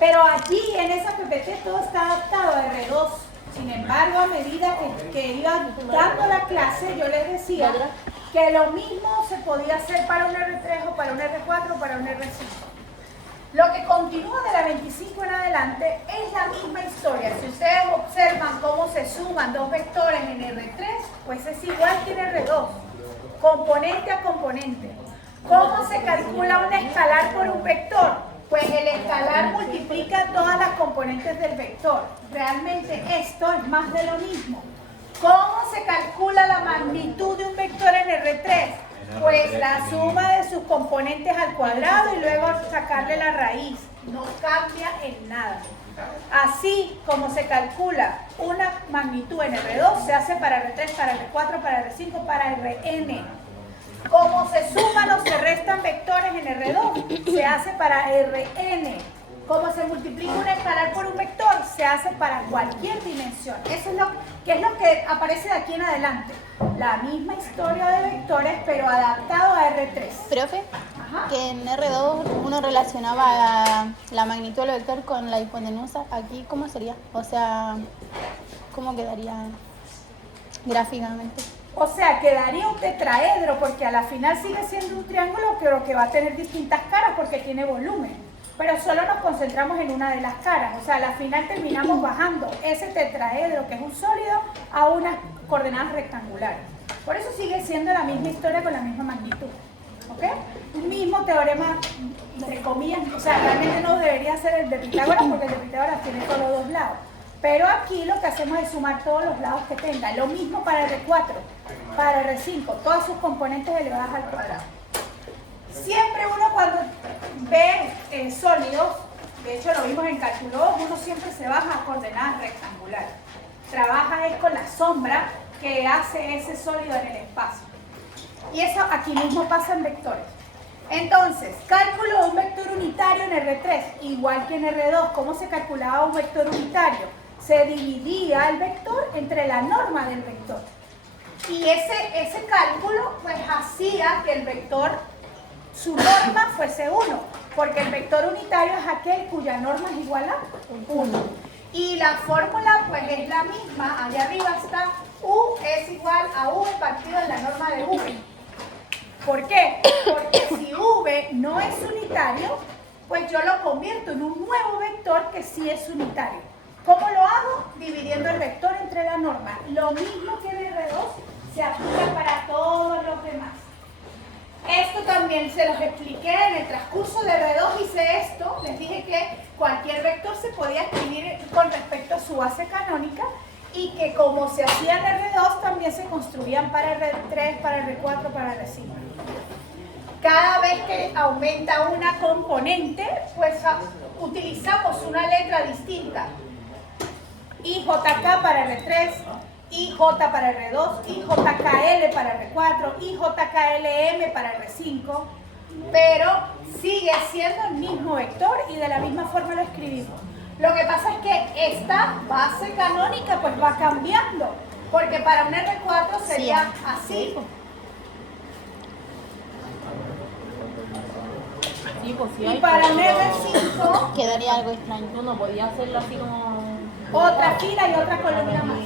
Pero allí en esa PPT todo está adaptado a R2. Sin embargo, a medida que iba dando la clase, yo les decía que lo mismo se podía hacer para un R3 o para un R4 o para un R5. Lo que continúa de la 25 en adelante es la misma historia. Si ustedes observan cómo se suman dos vectores en R3, pues es igual que en R2, componente a componente. ¿Cómo se calcula un escalar por un vector? Pues el escalar multiplica todas las componentes del vector. Realmente esto es más de lo mismo. ¿Cómo se calcula la magnitud de un vector en R3? Pues la suma de sus componentes al cuadrado y luego sacarle la raíz. No cambia en nada. Así como se calcula una magnitud en R2, se hace para R3, para R4, para R5, para Rn. Como se suman o se restan vectores en R2, se hace para Rn. Como se multiplica un escalar por un vector, se hace para cualquier dimensión. Eso es lo que aparece de aquí en adelante. La misma historia de vectores, pero adaptado a R3. Profe, que en R2 uno relacionaba la magnitud del vector con la hipotenusa. Aquí, ¿cómo sería? O sea, ¿cómo quedaría gráficamente? O sea, quedaría un tetraedro porque a la final sigue siendo un triángulo, pero que va a tener distintas caras porque tiene volumen. Pero solo nos concentramos en una de las caras. O sea, a la final terminamos bajando ese tetraedro, que es un sólido, a unas coordenadas rectangulares. Por eso sigue siendo la misma historia con la misma magnitud. ¿Ok? Un mismo teorema, entre comillas, o sea, realmente no debería ser el de Pitágoras porque el de Pitágoras tiene solo dos lados. Pero aquí lo que hacemos es sumar todos los lados que tenga. Lo mismo para R4, para R5, todas sus componentes elevadas al cuadrado. Siempre uno cuando ve sólidos, de hecho lo vimos en cálculo 2, uno siempre se baja a coordenadas rectangulares. Trabaja es con la sombra que hace ese sólido en el espacio. Y eso aquí mismo pasa en vectores. Entonces, cálculo de un vector unitario en R3, igual que en R2. ¿Cómo se calculaba un vector unitario? Se dividía el vector entre la norma del vector. Y ese cálculo pues hacía que el vector, su norma fuese 1, porque el vector unitario es aquel cuya norma es igual a 1. Y la fórmula pues es la misma, allá arriba está U es igual a V partido en la norma de V. ¿Por qué? Porque si V no es unitario, pues yo lo convierto en un nuevo vector que sí es unitario. ¿Cómo lo hago? Dividiendo el vector entre la norma. Lo mismo que en R2 se aplica para todos los demás. Esto también se los expliqué en el transcurso de R2, hice esto, les dije que cualquier vector se podía escribir con respecto a su base canónica y que como se hacía en R2 también se construían para R3, para R4, para R5. Cada vez que aumenta una componente, pues utilizamos una letra distinta. IJK para R3, IJ para R2, IJKL para R4, IJKLM para R5, pero sigue siendo el mismo vector y de la misma forma lo escribimos. Lo que pasa es que esta base canónica pues va cambiando, porque para un R4 sería así. Sí, pues sí, Y para un R5 Quedaría algo extraño. no podía hacerlo así como... otra fila y otra columna más.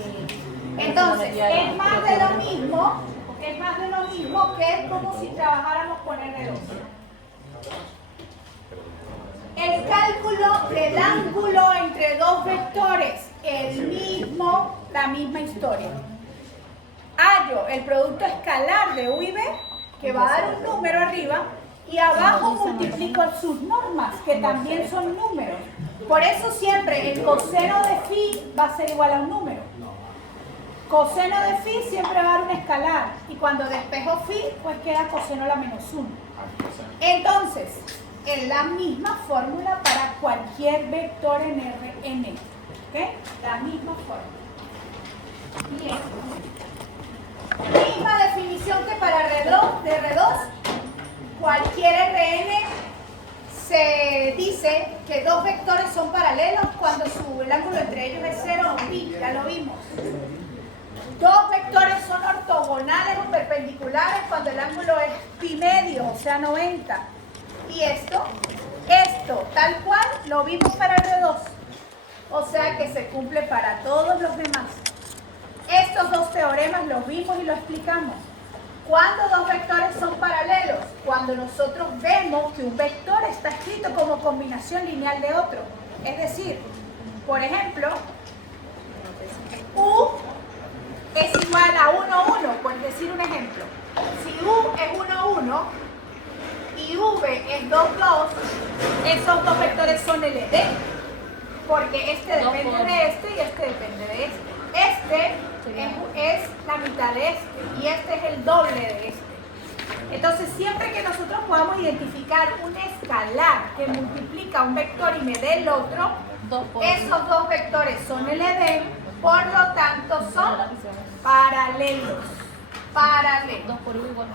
Entonces, es más de lo mismo, que es como si trabajáramos con R2. El cálculo del ángulo entre dos vectores, la misma historia. Hallo el producto escalar de U y B, que va a dar un número arriba, y abajo multiplico sus normas, que también son números. Por eso siempre el coseno de phi va a ser igual a un número. Coseno de phi siempre va a dar un escalar, y cuando despejo phi, pues queda coseno a la menos 1. Entonces, es la misma fórmula para cualquier vector en Rn. ¿Ok? La misma fórmula. Bien. Misma definición que para R2. Cualquier Rn se dice que dos vectores son paralelos cuando el ángulo entre ellos es 0 o pi, ya lo vimos. Dos vectores son ortogonales o perpendiculares cuando el ángulo es pi medio, o sea 90. Y esto Esto, tal cual, lo vimos para R2. O sea que se cumple para todos los demás. Estos dos teoremas los vimos y los explicamos. ¿Cuándo dos vectores son paralelos? Cuando nosotros vemos que un vector está escrito como combinación lineal de otro. Es decir, por ejemplo, U es igual a 1, 1, por decir un ejemplo. Si U es 1, 1 y V es 2, 2, esos dos vectores son LD, porque este depende de este y este depende de este. Este es la mitad de este y este es el doble de este. Entonces, siempre que nosotros podamos identificar un escalar que multiplica un vector y me dé el otro, esos dos vectores son LD, por lo tanto son paralelos. Paralelos. 2 por 1 igual.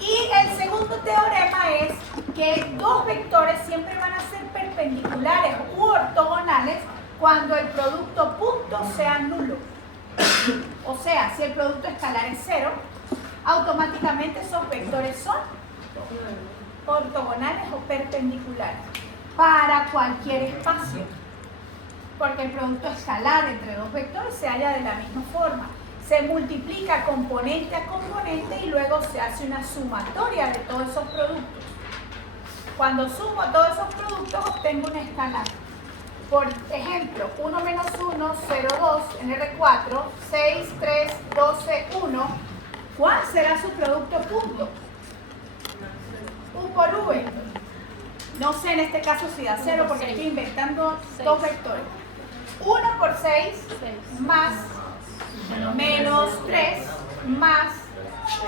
Y el segundo teorema es que dos vectores siempre van a ser perpendiculares u ortogonales cuando el producto punto sea nulo. O sea, si el producto escalar es 0, automáticamente esos vectores son ortogonales o perpendiculares para cualquier espacio. Porque el producto escalar entre dos vectores se halla de la misma forma. Se multiplica componente a componente y luego se hace una sumatoria de todos esos productos. Cuando sumo todos esos productos obtengo un escalar. Por ejemplo, 1 menos 1, 0, 2 en R4, 6, 3, 12, 1. ¿Cuál será su producto punto? U por V. No sé en este caso si da 0 porque estoy inventando dos vectores. 1 por 6 más menos 3 más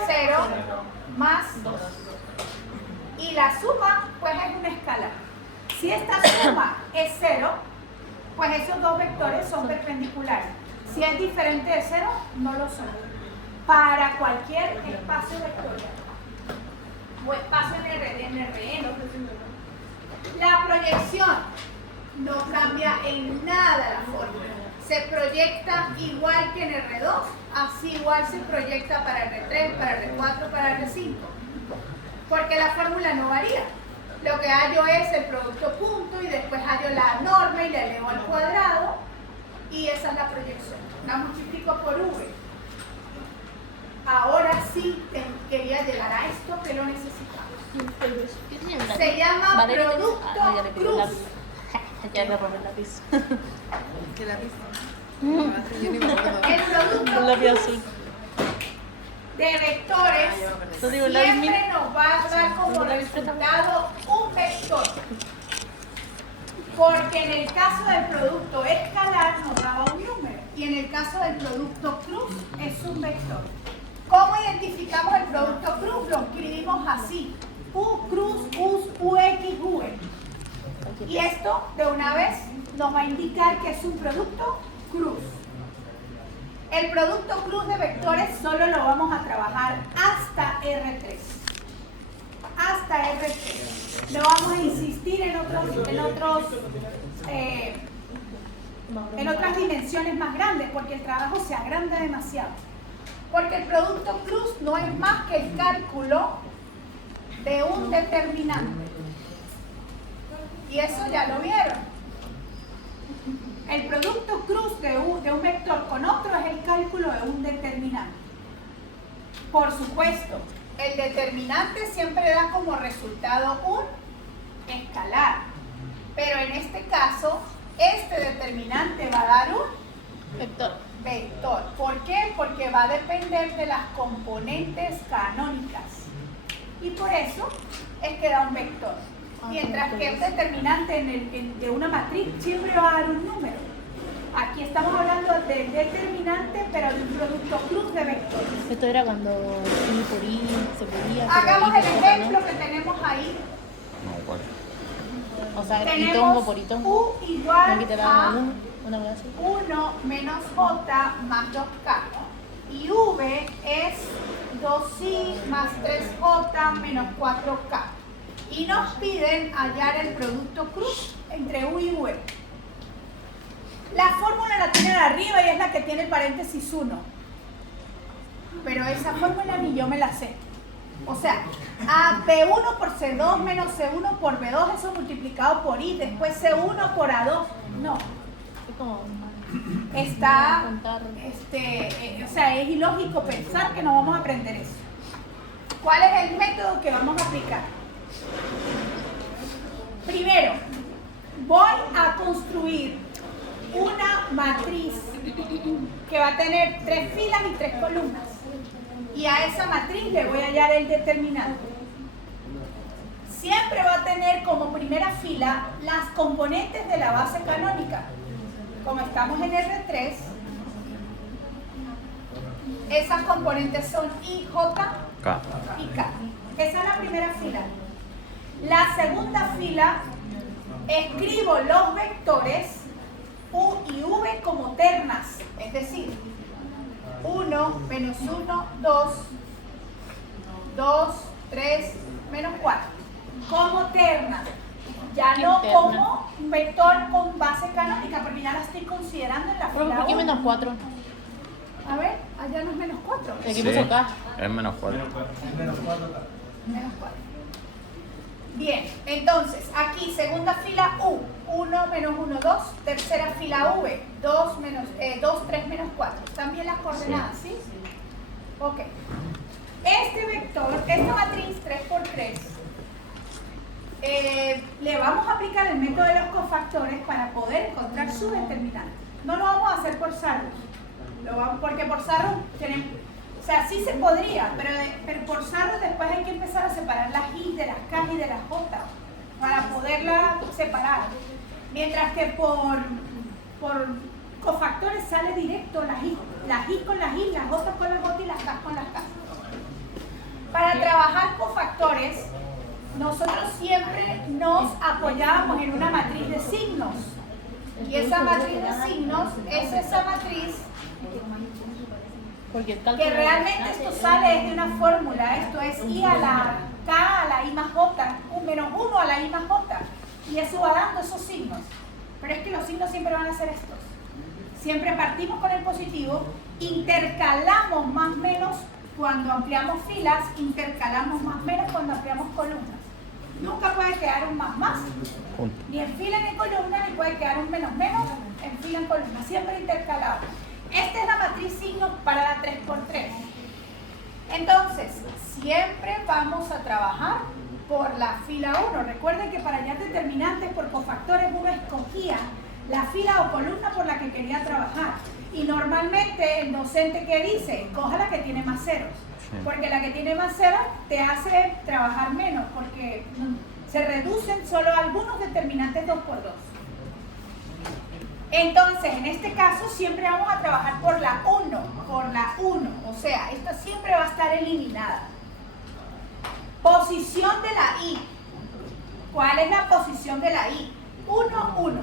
0 más 2. Y la suma pues es una escalar. Si esta suma es 0, pues esos dos vectores son perpendiculares. Si es diferente de 0, no lo son. Para cualquier espacio vectorial. O espacio en Rn. La proyección no cambia en nada la fórmula. Se proyecta igual que en R2, así igual se proyecta para R3, para R4, para R5. Porque la fórmula no varía. Lo que hallo es el producto punto y después hallo la norma y la elevo al cuadrado y esa es la proyección. La multiplico por V. Ahora sí quería llegar a esto que lo necesitamos. Se llama producto cruz. Ya le robé el lápiz. ¿Qué lápiz? El producto El lápiz cruz azul. de vectores No digo el lápiz siempre nos va a dar como resultado un vector. Porque en el caso del producto escalar nos daba un número y en el caso del producto cruz es un vector. ¿Cómo identificamos el producto cruz? Lo escribimos así: U cruz, US, UX, V. Y esto de una vez nos va a indicar que es un producto cruz. El producto cruz de vectores solo lo vamos a trabajar hasta R3. Hasta R3. No vamos a insistir en otras dimensiones más grandes porque el trabajo se agranda demasiado. Porque el producto cruz no es más que el cálculo de un determinante. Y eso ya lo vieron. El producto cruz de un vector con otro es el cálculo de un determinante. Por supuesto, el determinante siempre da como resultado un escalar. Pero en este caso, este determinante va a dar un vector. ¿Por qué? Porque va a depender de las componentes canónicas. Y por eso es que da un vector. Mientras que el determinante de una matriz siempre va a dar un número. Aquí estamos hablando del determinante, pero de un producto cruz de vectores. Esto era cuando I por I se podía. Hagamos el ejemplo que tenemos ahí. O sea, Tenemos itongo por itongo. U igual Aquí te a damos una cosa así. 1 menos J más 2K. Y V es 2I más 3J menos 4K. Y nos piden hallar el producto cruz entre U y V. La fórmula la tienen arriba y es la que tiene paréntesis 1. Pero esa fórmula ni yo me la sé. O sea, a B1 por C2 menos C1 por B2, eso multiplicado por I, después C1 por A2. No, Es como está, contar. o sea, es ilógico pensar que no vamos a aprender eso. ¿Cuál es el método que vamos a aplicar? Primero, voy a construir una matriz que va a tener 3 filas y 3 columnas. Y a esa matriz le voy a hallar el determinante. Siempre va a tener como primera fila las componentes de la base canónica. Como estamos en R3, esas componentes son I, J y K. Esa es la primera fila. La segunda fila, escribo los vectores U y V como ternas, es decir, 1, menos 1, 2, 2, 3, menos 4. Como ternas, ya no Interna. como un vector con base canónica, porque ya la estoy considerando en la Profe, fila ¿por qué 1. menos 4? A ver, allá no es menos 4. ¿De qué puso acá? es menos 4. Menos 4. Bien, entonces, aquí segunda fila U, 1, menos 1, 2. Tercera fila V, 2, 3, menos 4. ¿Están bien las coordenadas, sí? Ok. Este vector, esta matriz 3×3, le vamos a aplicar el método de los cofactores para poder encontrar su determinante. No lo vamos a hacer por Sarrus, porque por Sarrus tenemos... O sea, sí se podría, pero por Sarrus después hay que empezar a separar las I de las K y de las J para poderla separar. Mientras que por cofactores sale directo las I con las I, las J con las J y las K con las K. Para trabajar cofactores, nosotros siempre nos apoyábamos en una matriz de signos. Y esa matriz de signos es esa matriz Porque el que cálculo realmente esto sale de una fórmula, esto es I a la K a la I más J, menos 1 a la I más J, y eso va dando esos signos. Pero es que los signos siempre van a ser estos. Siempre partimos con el positivo, intercalamos más o menos cuando ampliamos filas, intercalamos más o menos cuando ampliamos columnas. Nunca puede quedar un más, ni en fila ni en columna, ni puede quedar un menos en fila en columna, siempre intercalado. Esta es la matriz signos para la 3×3. Entonces, siempre vamos a trabajar por la fila 1. Recuerden que para hallar determinantes por cofactores uno escogía la fila o columna por la que quería trabajar. Y normalmente el docente que dice, coja la que tiene más ceros. Porque la que tiene más ceros te hace trabajar menos, porque se reducen solo algunos determinantes 2×2. Entonces, en este caso, siempre vamos a trabajar por la 1, o sea, esta siempre va a estar eliminada. Posición de la I. ¿Cuál es la posición de la I? 1, 1.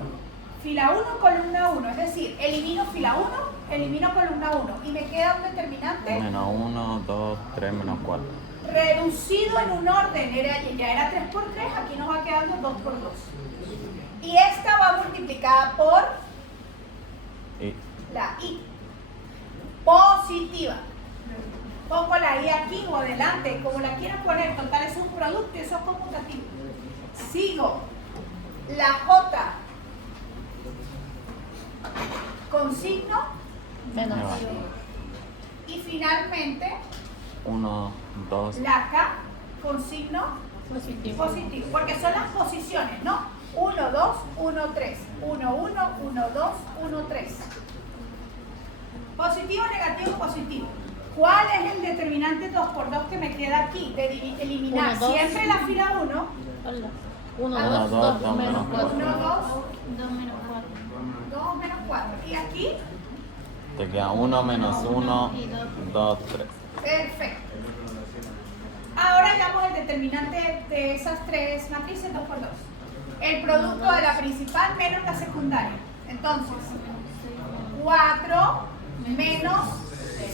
Fila 1, columna 1, es decir, elimino fila 1, elimino columna 1 y me queda un determinante Menos 1, 2, 3, menos 4. reducido en un orden, ya era 3×3, aquí nos va quedando 2×2. Y esta va multiplicada por Y la I positiva. Pongo la I aquí o adelante, como la quieran poner, total es un producto y eso es conmutativo. Sigo la J con signo menos. y finalmente 1, 2, la K con signo Positivo. positivo, porque son las posiciones, ¿no? 1, 2, 1, 3, 1, 1, 1, 2, 1, 3. Positivo, negativo, positivo. ¿Cuál es el determinante 2×2 que me queda aquí? De eliminar 1, 2. siempre la fila 1. Hola. 1, Ah, 2, 2, 2 menos menos 4. 1, 2, 2 menos 4. 2 menos 4. Y aquí, te queda 1 menos 1, Y 2. 2, 3. perfecto. Ahora hallamos el determinante de esas tres matrices 2×2. El producto de la principal menos la secundaria. Entonces, 4 menos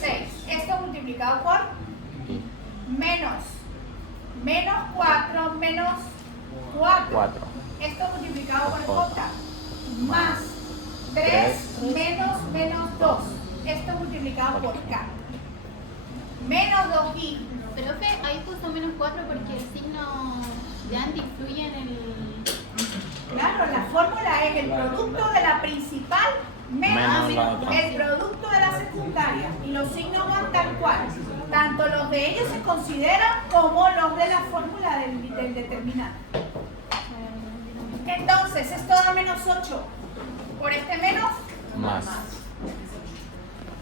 6. Esto multiplicado por menos 4 menos 4. 4. Esto multiplicado por J. Más 3 menos 2. Esto multiplicado por K. Menos 2i. Profe, ahí puso menos 4 porque el signo de anti influye en el... Claro, la fórmula es el producto de la principal menos Menos la otra. el producto de la secundaria. Y los signos van tal cual. Tanto los de ellos se consideran como los de la fórmula del determinante. Entonces, esto da menos 8. Por este menos, Más.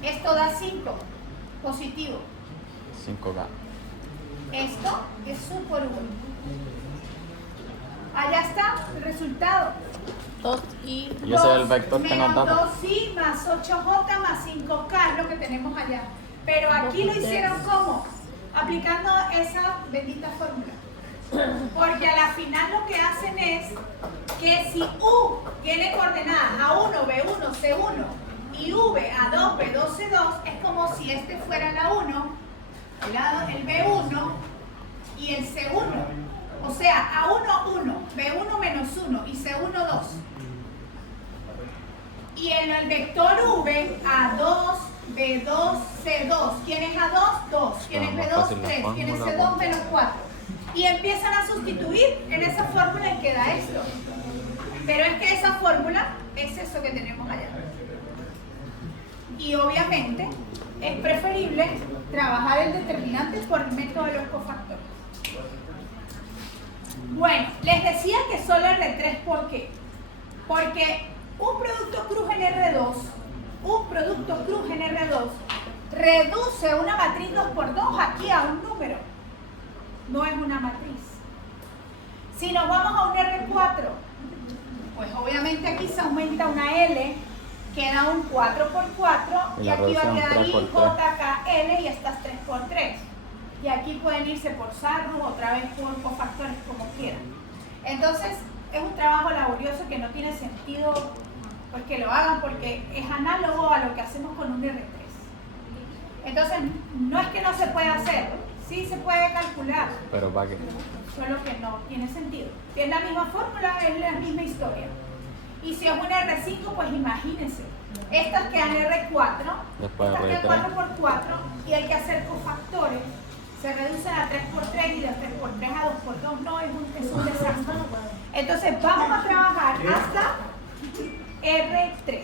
esto da 5. Positivo. 5K. Esto es su por 1. Allá está el resultado. 2 y Y ese es el vector que nos menos da. 2i más 8j más 5k es lo que tenemos allá. Pero aquí lo hicieron ¿cómo? Aplicando esa bendita fórmula. Porque a la final lo que hacen es que si u tiene coordenadas A1, B1, C1 y V, A2, B2, C2, es como si este fuera la 1, el B1 y el C1. O sea, A1, 1, B1 menos 1 y C1, 2. Y en el vector V, A2, B2, C2. ¿Quién es A2? 2. ¿Quién es Está más B2? fácil la 3. ¿Quién es fórmula, C2? Menos 4. Y empiezan a sustituir en esa fórmula y queda esto. Pero es que esa fórmula es eso que tenemos allá. Y obviamente es preferible trabajar el determinante por el método de los cofactores. Bueno, les decía que solo R3, ¿por qué? Porque un producto cruz en R2, reduce una matriz 2×2 aquí a un número. No es una matriz. Si nos vamos a un R4, pues obviamente aquí se aumenta una L, queda un 4×4 Y y la aquí va a reducción quedar I, 3×3. J, K, L y estas 3×3. Y aquí pueden irse por sarro, otra vez por cofactores, como quieran. Entonces, es un trabajo laborioso que no tiene sentido pues que lo hagan porque es análogo a lo que hacemos con un R3. Entonces, no es que no se pueda hacer, sí se puede calcular, Pero para qué. solo que no tiene sentido. Es la misma fórmula, es la misma historia. Y si es un R5, pues imagínense, estas quedan R4, Después estas quedan R3. 4×4 y hay que hacer cofactores. Se reducen a 3×3 y de 3×3 a 2×2, no, es un desastre. Entonces vamos a trabajar hasta R3,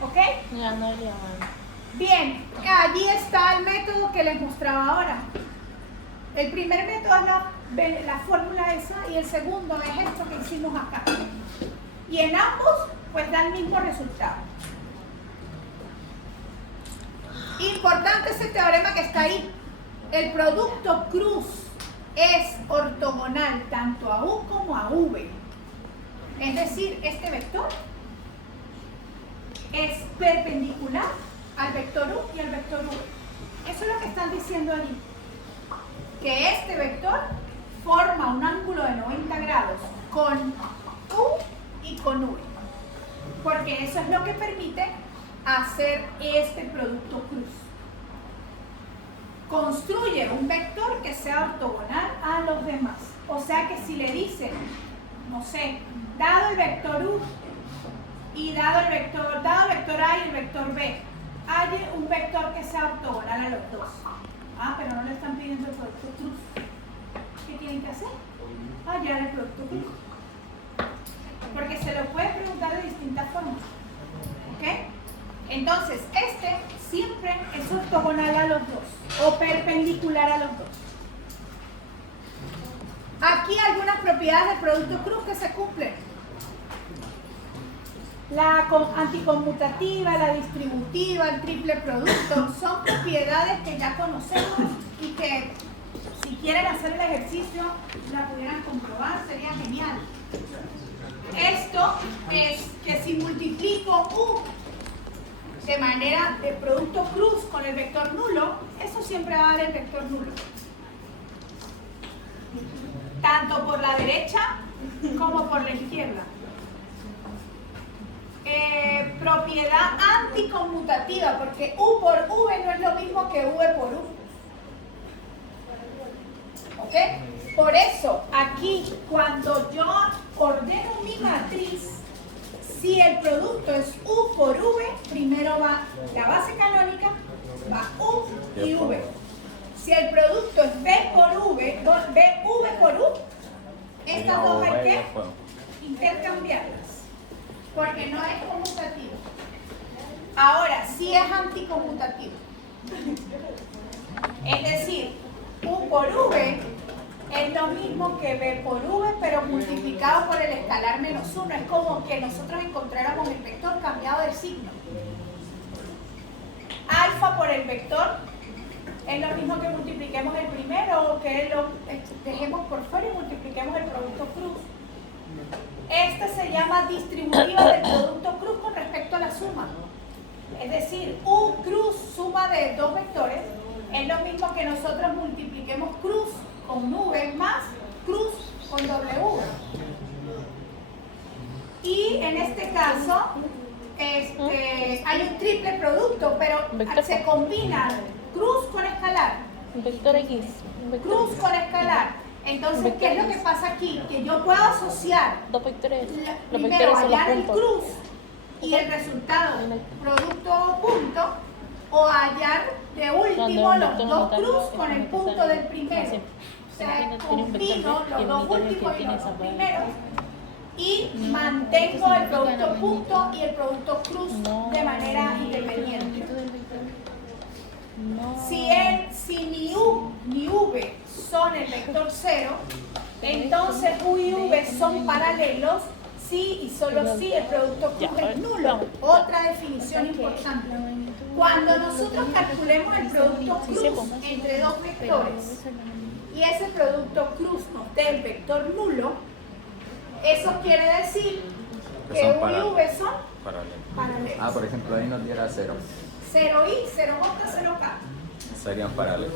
¿ok? ya no le Bien, allí está el método que les mostraba ahora. El primer método es la fórmula esa y el segundo es esto que hicimos acá. Y en ambos, pues da el mismo resultado. Importante ese teorema que está ahí. El producto cruz es ortogonal tanto a U como a V. Es decir, este vector es perpendicular al vector U y al vector V. Eso es lo que están diciendo allí. Que este vector forma un ángulo de 90 grados con U y con V. Porque eso es lo que permite hacer este producto cruz. Construye un vector que sea ortogonal a los demás. O sea que si le dicen, no sé, dado el vector U y dado el vector A y el vector B, hay un vector que sea ortogonal a los dos. Ah, pero no le están pidiendo el producto cruz. ¿Qué tienen que hacer? Hallar el producto cruz. Porque se lo puede preguntar de distintas formas. ¿Ok? Entonces, este siempre es ortogonal a los dos o perpendicular a los dos. Aquí algunas propiedades del producto cruz que se cumplen. La anticonmutativa, la distributiva, el triple producto son propiedades que ya conocemos y que si quieren hacer el ejercicio la pudieran comprobar, sería genial. Esto es que si multiplico U de manera de producto cruz con el vector nulo, eso siempre va a dar el vector nulo. Tanto por la derecha como por la izquierda. Propiedad anticonmutativa, porque U por V no es lo mismo que V por U. ¿Ok? Por eso, aquí, cuando yo ordeno mi matriz, si el producto es U por V, primero va la base canónica, va U y V. Si el producto es B por V, V por U, estas dos hay que intercambiarlas, porque no es conmutativo. Ahora, sí es anticonmutativo. Es decir, U por V es lo mismo que B por V, pero multiplicado por el escalar menos 1. Es como que nosotros encontráramos el vector cambiado de signo. Alfa por el vector es lo mismo que multipliquemos el primero, o que lo dejemos por fuera y multipliquemos el producto cruz. Este se llama distributiva del producto cruz con respecto a la suma. Es decir, U cruz suma de dos vectores es lo mismo que nosotros multipliquemos cruz con V más cruz con W. Y en este caso hay un triple producto, pero se combinan cruz con escalar. Vector X. Cruz con escalar. Entonces, ¿qué es lo que pasa aquí? Que yo puedo asociar Dos vectores. Los primero vectores son los hallar el puntos. cruz y el resultado producto punto, o hallar de último Cuando los un dos vector cruz unitario con es el punto necesario. del primero. Sí. O sea, Tiene un vector combino y los el dos unitario últimos que y tiene los esa dos prueba. primeros y mantengo el producto punto y el producto cruz de manera independiente. No. Si ni U ni V son el vector 0, entonces U y V son paralelos si y solo si el producto cruz es nulo. Otra definición importante. Cuando nosotros calculemos el producto cruz entre dos vectores y ese producto cruz nos dé el vector nulo, eso quiere decir que son U y V son paralelos. Ah, por ejemplo, ahí nos diera 0. 0i, 0j, 0k. Serían paralelos.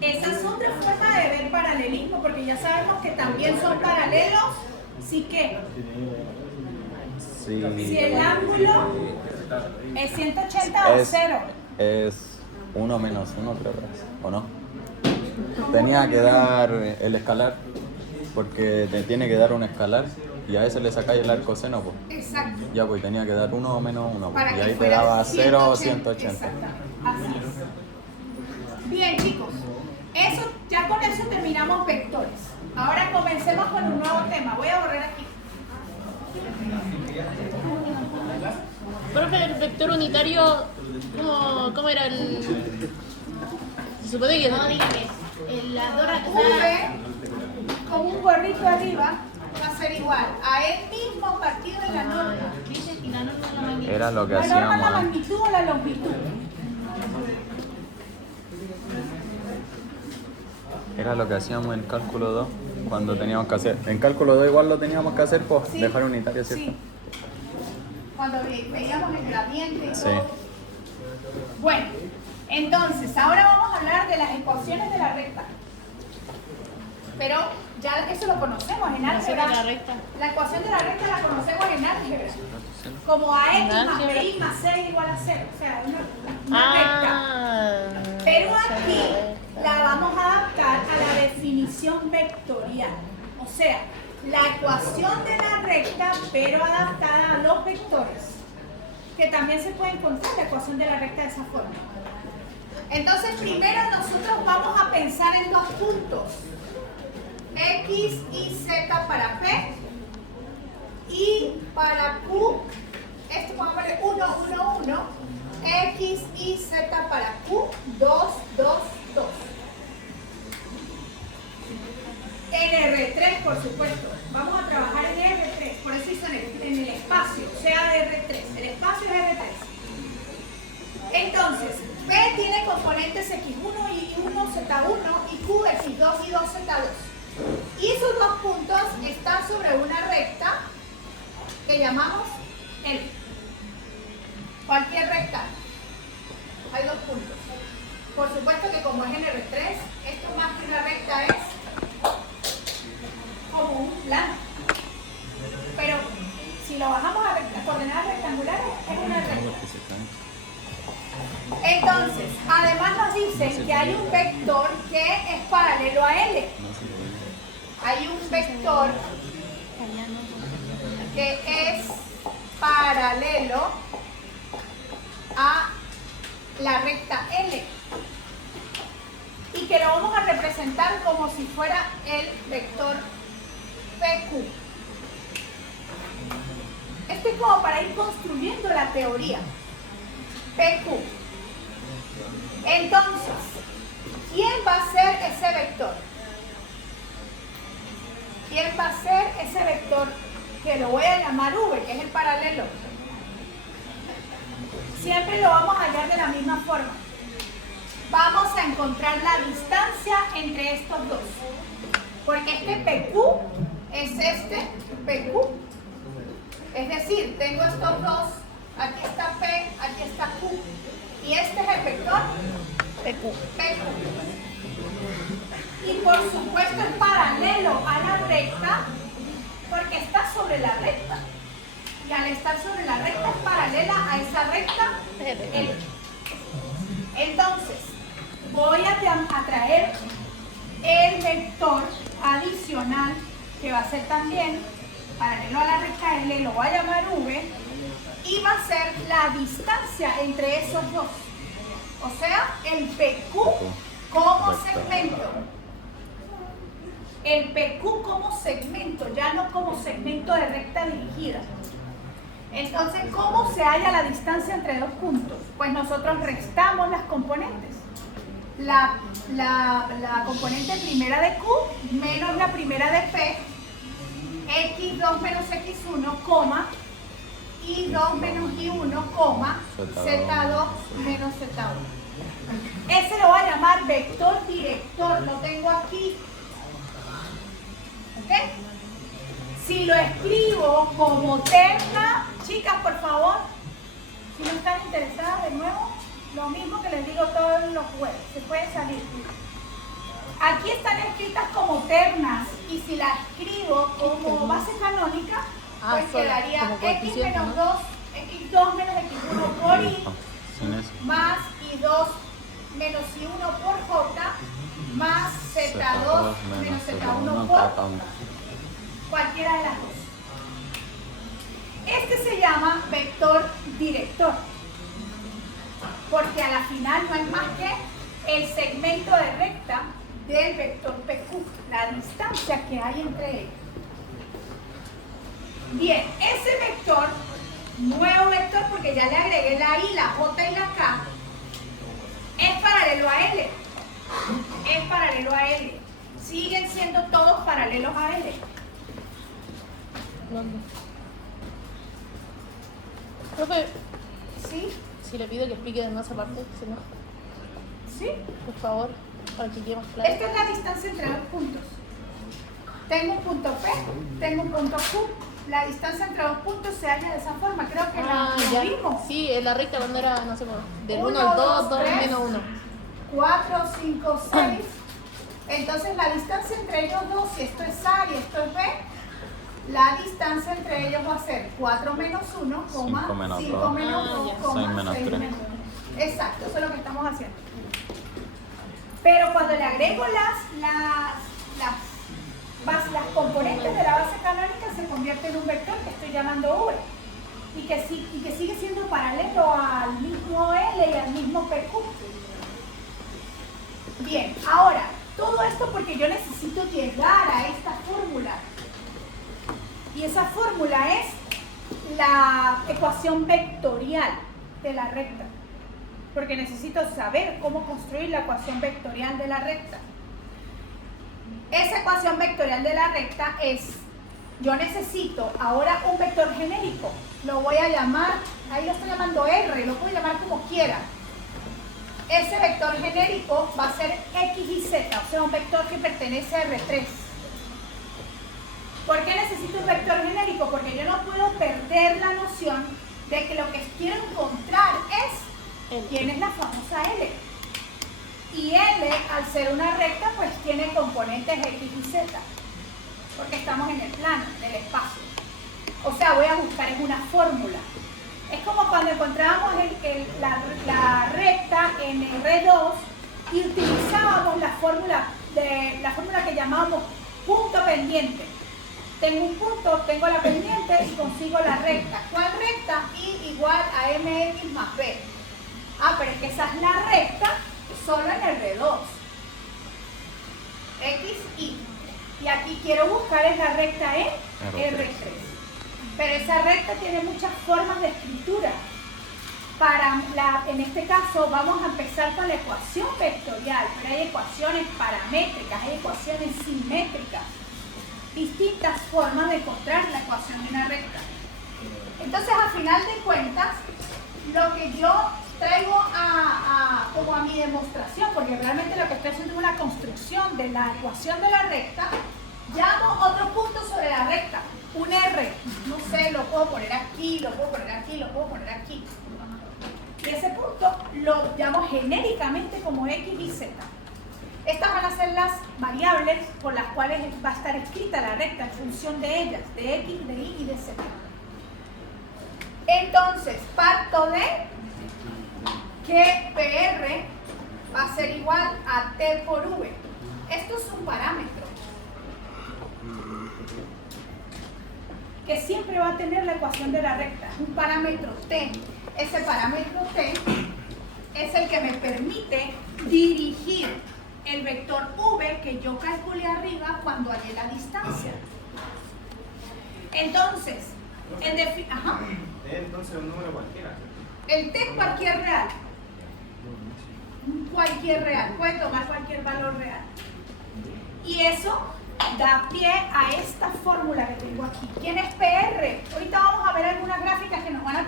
Esa es otra forma de ver paralelismo, porque ya sabemos que también son paralelos, ¿sí que? Sí. Si el ángulo es 180 o 0. Es 1 menos 1, creo que es, ¿o no? Tenía que dar el escalar, porque te tiene que dar un escalar y a ese le sacáis el arco seno, pues. Exacto. Ya, pues tenía que dar 1 menos 1, Para y que ahí te fuera daba 0 o 180. Exactamente. Así es. Bien, chicos. Ya con eso terminamos vectores. Ahora comencemos con un nuevo tema. Voy a borrar aquí. Profe, el vector unitario, ¿cómo era el...? Se supone que... No, dígame. V con un gorrito arriba va a ser igual a él mismo partido en la norma. Dice que la norma es la magnitud. Era lo que La norma es la hacíamos. magnitud o la longitud. Era lo que hacíamos en cálculo 2 cuando teníamos que hacer. En cálculo 2 igual lo teníamos que hacer, pues, Sí. dejar unitario, ¿cierto? Sí. Cuando veíamos el gradiente y Sí. todo. Bueno, entonces, ahora vamos a hablar de las ecuaciones de la recta. Pero ya eso lo conocemos en álgebra. de la recta. La ecuación de la recta la conocemos en álgebra. Como AX más BI más C igual a 0. O sea, una recta. Pero aquí la vamos a adaptar a la definición vectorial. O sea, la ecuación de la recta, pero adaptada a los vectores. Que también se puede encontrar la ecuación de la recta de esa forma. Entonces, primero nosotros vamos a pensar en dos puntos. X y Z para P. Y para Q, esto vamos a poner 1, 1, 1. X y Z para Q, 2, 2, 2. En R3, por supuesto. Vamos a trabajar en R3. Por eso hice en el espacio, sea de R3. El espacio es R3. Entonces, P tiene componentes X1 y 1, Z1 y Q, X2 y 2, Z2. Y esos dos puntos están sobre una recta que llamamos L. Cualquier recta. Hay dos puntos. Por supuesto que como es en R3, esto más que una recta es como un plano. Pero si lo bajamos a coordenadas rectangulares, es una recta. Entonces, además nos dicen que hay un vector que es paralelo a L. Hay un vector que es paralelo a la recta L. ¿Y que lo vamos a representar como si fuera el vector PQ. Esto es como para ir construyendo la teoría. PQ. Entonces, ¿quién va a ser ese vector? ¿Quién va a ser ese vector que lo voy a llamar V, que es el paralelo? Siempre lo vamos a hallar de la misma forma. Vamos a encontrar la distancia entre estos dos. Porque este PQ es este PQ. Es decir, tengo estos dos. Aquí está P, aquí está Q. Y este es el vector PQ. Y por supuesto es paralelo a la recta porque está sobre la recta. Y al estar sobre la recta es paralela a esa recta L. Entonces, voy a traer el vector adicional que va a ser también paralelo a la recta L, lo voy a llamar V, y va a ser la distancia entre esos dos. O sea, el PQ como segmento. El PQ como segmento, ya no como segmento de recta dirigida. Entonces, ¿cómo se halla la distancia entre dos puntos? Pues nosotros restamos las componentes. La componente primera de Q menos la primera de P, X2 menos X1, coma, Y2 menos Y1, coma, Z2 menos Z1. Ese lo voy a llamar vector director, lo tengo aquí. ¿Ok? Si lo escribo como terna, chicas, por favor, si no están interesadas de nuevo, lo mismo que les digo todos los jueves, se puede salir. Aquí están escritas como ternas y si las escribo como base canónica, pues quedaría X menos 2, X2 menos X1 por Y, más Y2 menos Y1 por J, más Z2 menos Z1 por cualquiera de las dos. Este se llama vector director, porque a la final no es más que el segmento de recta del vector PQ, la distancia que hay entre ellos. Bien, ese vector, nuevo vector, porque ya le agregué la I, la J y la K, es paralelo a L. Es paralelo a L. Siguen siendo todos paralelos a L. ¿Dónde? Profe, ¿Sí? si le pido que explique de más aparte, si no, ¿Sí? por favor, para que quede más claro. Esta es la distancia entre dos puntos. Tengo un punto P, tengo un punto Q. La distancia entre dos puntos se halla de esa forma. Creo que la vimos. Sí, en la recta cuando era, no sé cómo, del 1 Uno, al 2, dos, 2 tres. menos 1. 4, 5, 6. Entonces la distancia entre ellos dos, si esto es A y esto es B, la distancia entre ellos va a ser 4 menos 1, 5 menos 5 2, menos 2, 6 menos 6 3. menos 1. Exacto, eso es lo que estamos haciendo. Pero cuando le agrego las componentes de la base canónica, se convierte en un vector que estoy llamando V y que sigue siendo paralelo al mismo L y al mismo PQ. Bien, ahora, todo esto porque yo necesito llegar a esta fórmula. Y esa fórmula es la ecuación vectorial de la recta. Porque necesito saber cómo construir la ecuación vectorial de la recta. Esa ecuación vectorial de la recta es, yo necesito ahora un vector genérico. Lo voy a llamar, ahí lo estoy llamando R, lo puedo llamar como quiera. Ese vector genérico va a ser X y Z, o sea, un vector que pertenece a R3. ¿Por qué necesito un vector genérico? Porque yo no puedo perder la noción de que lo que quiero encontrar es quién es la famosa L. Y L, al ser una recta, pues tiene componentes X y Z, porque estamos en el plano, en el espacio. O sea, voy a buscar en una fórmula. Es como cuando encontrábamos la recta en el R2 y utilizábamos la fórmula que llamábamos punto pendiente. Tengo un punto, tengo la pendiente y consigo la recta. ¿Cuál recta? Y igual a mx más b. Ah, pero es que esa es la recta solo en el R2. XY. Y aquí quiero buscar es la recta en R3. Pero esa recta tiene muchas formas de escritura. En este caso vamos a empezar con la ecuación vectorial, pero hay ecuaciones paramétricas, hay ecuaciones simétricas, distintas formas de encontrar la ecuación de una recta. Entonces, a final de cuentas, lo que yo traigo como a mi demostración, porque realmente lo que estoy haciendo es una construcción de la ecuación de la recta, llamo otro punto sobre la recta, un R, no sé, lo puedo poner aquí, lo puedo poner aquí, lo puedo poner aquí. Y ese punto lo llamo genéricamente como X y Z. Estas van a ser las variables por las cuales va a estar escrita la recta en función de ellas, de X, de Y y de Z. Entonces, parto de que PR va a ser igual a T por V. Esto es un parámetro que siempre va a tener la ecuación de la recta, un parámetro T. Ese parámetro T es el que me permite dirigir el vector V que yo calculé arriba cuando hallé la distancia. Entonces, entonces un número cualquiera. el T es cualquier real. Cualquier real, puede tomar cualquier valor real. Y eso da pie a esta fórmula que tengo aquí. ¿Quién es PR? Ahorita vamos a ver algunas gráficas que nos van a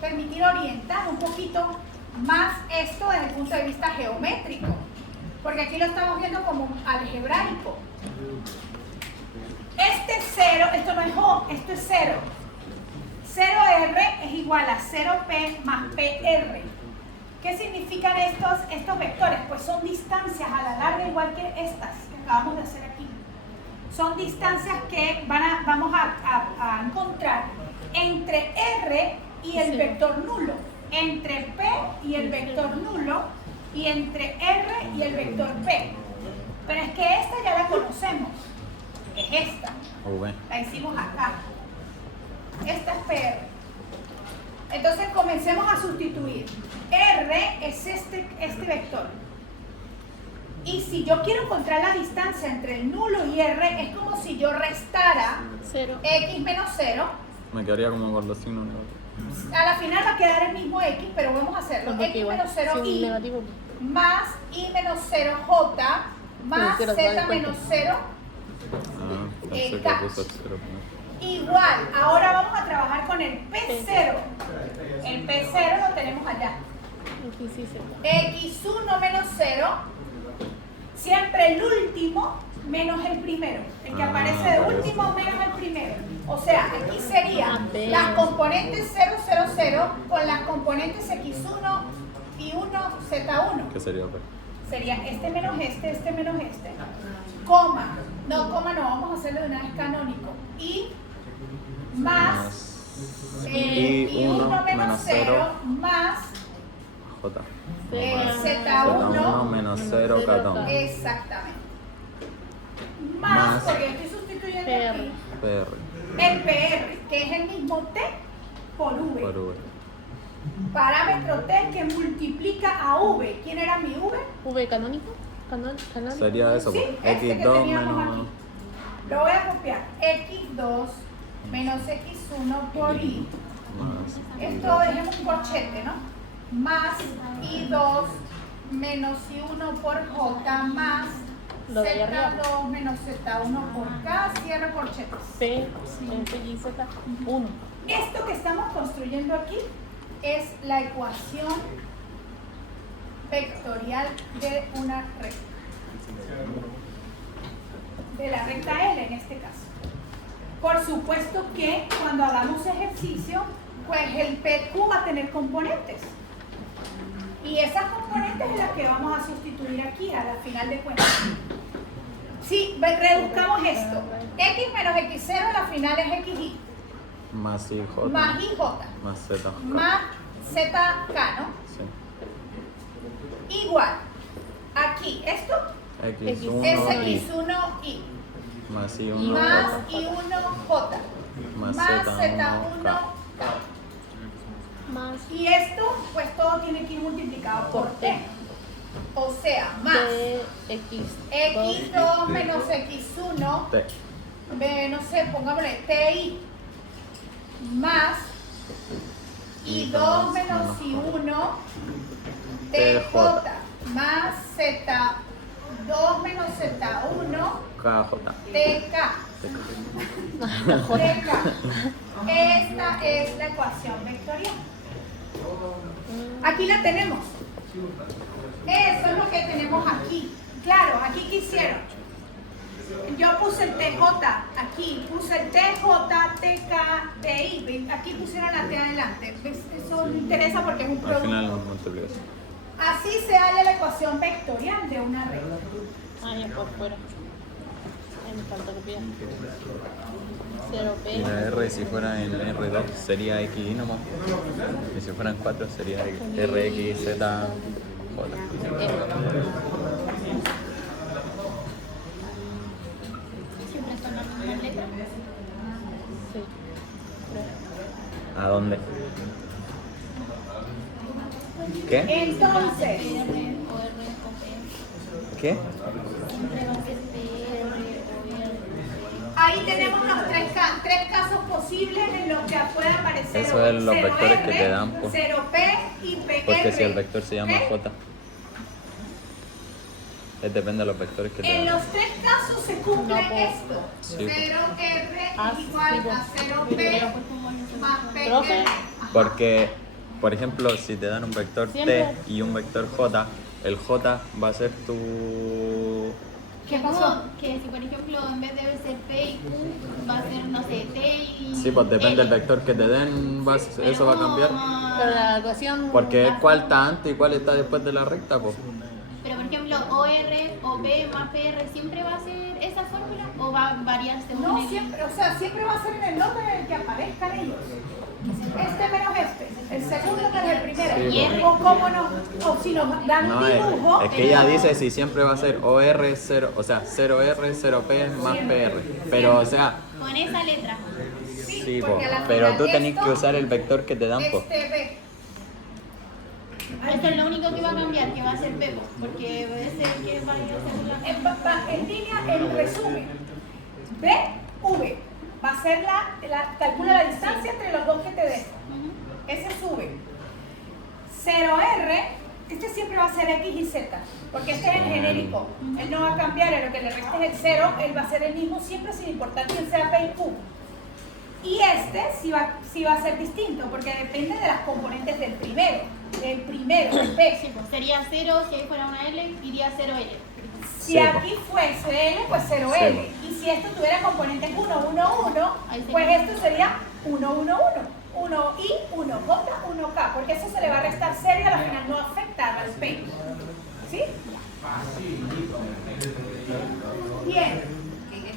permitir orientar un poquito más esto desde el punto de vista geométrico, porque aquí lo estamos viendo como algebraico. Este es 0, esto no es O, esto es 0. 0R es igual a 0P más PR. ¿Qué significan estos vectores? Pues son distancias a la larga igual que estas que acabamos de hacer aquí. Son distancias que vamos a encontrar entre R y el vector nulo, entre P y el vector nulo, y entre R y el vector P. Pero es que esta ya la conocemos, es esta, la hicimos acá. Esta es PR. Entonces comencemos a sustituir. R es este vector. Y si yo quiero encontrar la distancia entre el nulo y R, es como si yo restara 0. X menos 0. Me quedaría como con los signos negativos. A la final va a quedar el mismo X, pero vamos a hacerlo. Porque X igual, menos 0 si un Y negativo. más Y menos 0 J más Pero cero, Z menos 0 Pensé que K. puse el cero primero. igual. Ahora vamos a trabajar con el P0. El P0 lo tenemos allá. Aquí sí se X1 menos 0, siempre el último menos el primero. El que aparece de último menos el primero. O sea, aquí serían las componentes 0, 0, 0 con las componentes X1 y 1, Z1. ¿Qué sería P? Sería este menos este menos este. Coma. No, coma no, vamos a hacerlo de una vez canónico. Y más Y1 menos 0 más J. Z1 Z1 menos 0 K2. exactamente. Más, Más porque estoy sustituyendo PR. aquí PR el PR, que es el mismo T por V. por V. Parámetro T que multiplica a V. ¿Quién era mi V? V canónico. Canónico. Sería eso, Sí, pues. este que X2 teníamos menos. aquí. Lo voy a copiar. X2 menos X1 por Y. Más Esto dejemos un corchete, ¿no? Más I2 menos I1 por J más Lo de arriba. Z2 menos Z1 por K, cierre corchetes. P, F, Y, Z, 1. Esto que estamos construyendo aquí es la ecuación vectorial de una recta. De la recta L en este caso. Por supuesto que cuando hagamos ejercicio, pues el PQ va a tener componentes. Y esas componentes es las que vamos a sustituir aquí a la final de cuentas. Si reduzcamos esto, X menos X0 la final es XY. Más IJ. Más IJ. Más Z. Más ZK, ¿no? Sí. Igual. Aquí, esto X1 es Y. X1Y. Más I1 Más J. I1J. Más Más Z1 Z1K. Más Y esto, pues todo tiene que ir multiplicado por T. O sea, más x2 menos x1, T. no sé, pongámosle ti, más y2 menos y1, tj, más z2 menos z1, KJ. tk. tk. Esta es la ecuación vectorial. Aquí la tenemos. Eso es lo que tenemos aquí. Claro, aquí quisieron. Yo puse el TJ aquí, puse el TJ, TK, TI. Aquí pusieron la T adelante. Eso no interesa porque es un Al producto. final multiplicas. Así se halla la ecuación vectorial de una recta. Ah, ya por fuera. Ay, me falta copiar. Y 0p. la R si fuera en R2 sería XY nomás. Y si fuera en 4 sería RXZ. Siempre son las mismas letras. Sí. ¿A dónde? ¿Qué? Entonces, PR o R o P. ¿Qué? Siempre va a ser PR o R. ahí tenemos los tres casos posibles en los que puede aparecer Eso es los 0R, vectores que te dan, pues. 0P y PR. Porque si el vector se llama ¿Ok? J. Depende de los vectores que te En dan. los tres casos se cumple No, pues. esto. Sí, pues. 0R Ah, igual sí, pues. a 0P más Profe. PR. Ajá. Porque, por ejemplo, si te dan un vector Siempre. T y un vector J, el J va a ser tu... ¿Qué pasó? Que si por ejemplo en vez de ser P y Q va a ser, no sé, T y... Sí, pues depende del L. vector que te den, eso va a cambiar. Pero la ecuación. Porque cuál está antes y cuál está después de la recta, pues. Pero por ejemplo, OR o P más PR siempre va a ser esa fórmula o va a variar según No, el... siempre, o sea, siempre va a ser en el orden en el que aparezcan ellos. Este menos este, el segundo menos el primero. Sí, pues. O cómo no, o si nos dan un No, dibujo. es que ella dice si siempre va a ser OR 0, o sea, 0R, 0P más PR. Pero, o sea, Con esa letra. sí, porque po, a la pero final tú tenés esto, que usar el vector que te dan, pues. Este B. Esto es lo único que va a cambiar, que va a ser P, po, porque ese que va a ser la... En línea, el resumen. B, V. Va a ser calcula la distancia entre los dos que te den. Ese es V. 0R, este siempre va a ser X y Z, porque este es el genérico. Él no va a cambiar, en lo que le resta es el 0, él va a ser el mismo siempre sin importar quién sea P y Q. Y este sí va a ser distinto, porque depende de las componentes del primero, del P. Sí, pues sería 0, si ahí fuera una L, iría 0L. Si Sí, aquí fuese L, pues 0L. Sí, Y si esto tuviera componentes 1, 1, 1, Ahí sería. pues esto sería 1, 1, 1. 1I, 1J, 1K, porque eso se le va a restar 0 y a la final no afecta al P. ¿Sí? Bien.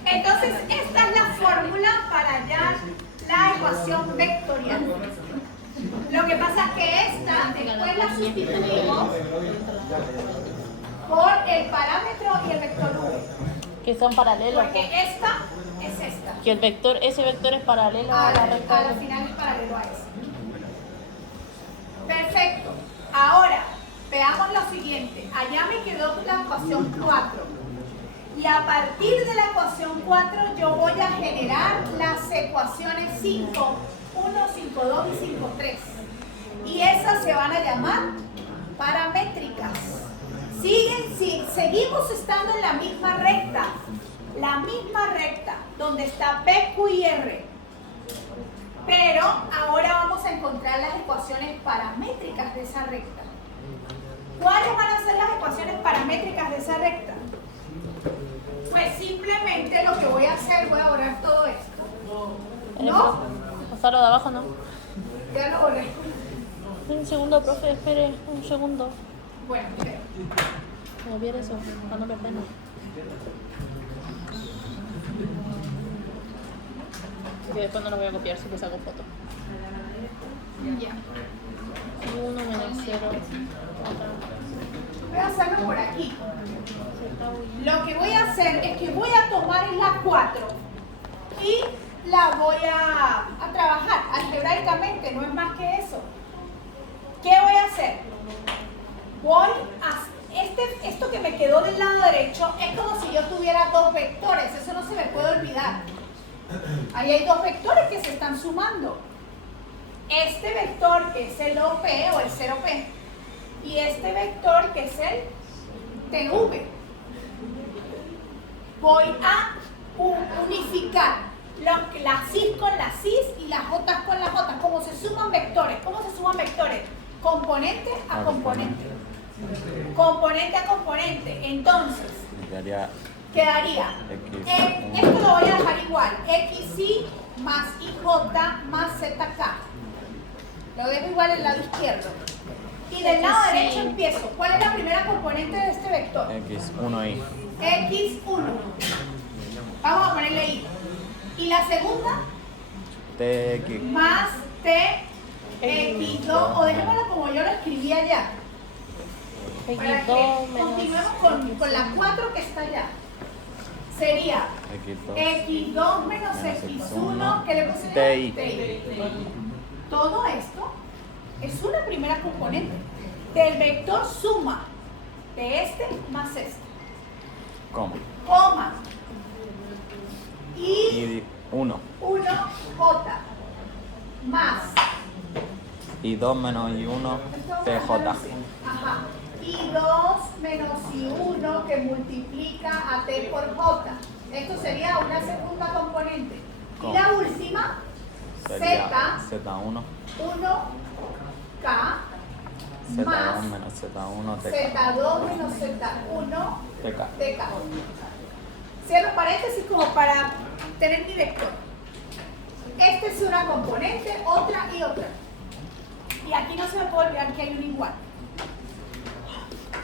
Entonces, esta es la fórmula para hallar la ecuación vectorial. Lo que pasa es que esta después la sustituimos por el parámetro y el vector V. Que son paralelos. Porque po. esta es esta. Que ese vector es paralelo A a la la recta. final es paralelo a ese. Perfecto. Ahora, veamos lo siguiente. Allá me quedó la ecuación 4. Y a partir de la ecuación 4 yo voy a generar las ecuaciones 5, 1, 5, 2 y 5, 3. Y esas se van a llamar paramétricas. Seguimos estando en la misma recta, donde está P, Q y R. Pero ahora vamos a encontrar las ecuaciones paramétricas de esa recta. ¿Cuáles van a ser las ecuaciones paramétricas de esa recta? Pues simplemente lo que voy a hacer, voy a borrar todo esto. ¿No? Pasarlo de abajo, ¿no? Ya lo borré. Un segundo, profe, espere, un segundo. Bueno, espera. Copiar eso, cuando perdemos. Que después no lo voy a copiar si le saco foto. Ya. 1 menos 0. Voy a hacerlo por aquí. Lo que voy a hacer es que voy a tomar la 4 y la voy a trabajar algebraicamente, no es más que eso. ¿Qué voy a hacer? Este quedó del lado derecho es como si yo tuviera dos vectores, eso no se me puede olvidar. Ahí hay dos vectores que se están sumando. Este vector que es el OP o el 0P y este vector que es el TV. Voy a unificar la cis con la cis y las j con las j. ¿Cómo se suman vectores? ¿Cómo se suman vectores? Componente a componente. Componente a componente. Entonces, quedaría, esto lo voy a dejar igual, xy más ij más zk. Lo dejo igual en el lado izquierdo. Y del lado derecho empiezo. ¿Cuál es la primera componente de este vector? X1y. X1. Vamos a ponerle I. Y la segunda, TX. más T, X2, o dejémoslo como yo lo escribí allá. Para que continuemos con la 4 que está allá. Sería X2 menos X1, ¿qué le puse? TI. Todo esto es una primera componente del vector suma de este más este. Coma. Y 1. 1J más. Y 2 menos I1, TJ. Ajá. Y 2 menos I1 que multiplica a T por J. Esto sería una segunda componente. Y la última, Sería Z, Z1. 1K Z2 más menos Z1, TK. Z2 menos Z1 TK. TK. Cierro paréntesis como para tener mi vector. Esta es una componente, otra y otra. Y aquí no se me puede olvidar que hay un igual.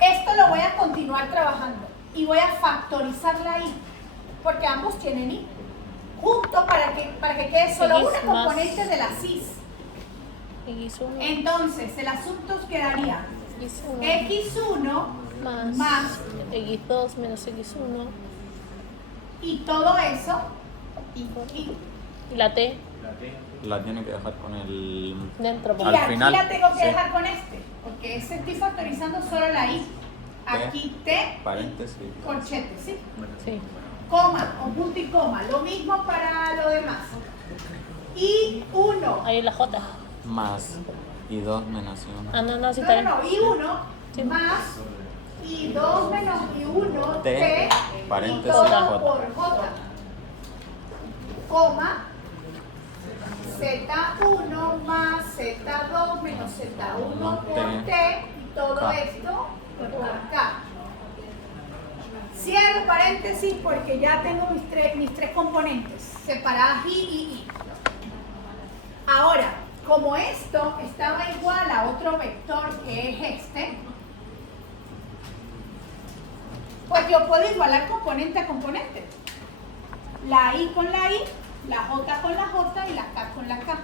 Esto lo voy a continuar trabajando y voy a factorizar la I, porque ambos tienen I, junto para que quede solo una componente de la cis. Entonces, el asunto quedaría X1 más X2 menos X1 y todo eso y la T La tiene que dejar con el... dentro. y Al aquí final, la tengo que sí. dejar con este, porque ese estoy factorizando solo la I. Aquí T, Paréntesis. corchete, ¿sí? Sí. Coma o punto y coma, lo mismo para lo demás. Y 1. Ahí la J. Más y 2 menos I1. Ah, no, sí, No, está no, bien. no, y 1 Sí. más y 2 menos y 1 T, T y paréntesis, todo J. por J. Coma Z1 más Z2 menos Z1 por T y todo K. esto por K. Cierro paréntesis porque ya tengo mis tres componentes separadas I y I. Ahora, como esto estaba igual a otro vector que es este, pues yo puedo igualar componente a componente. La I con la I, la J con la J y la K con la K.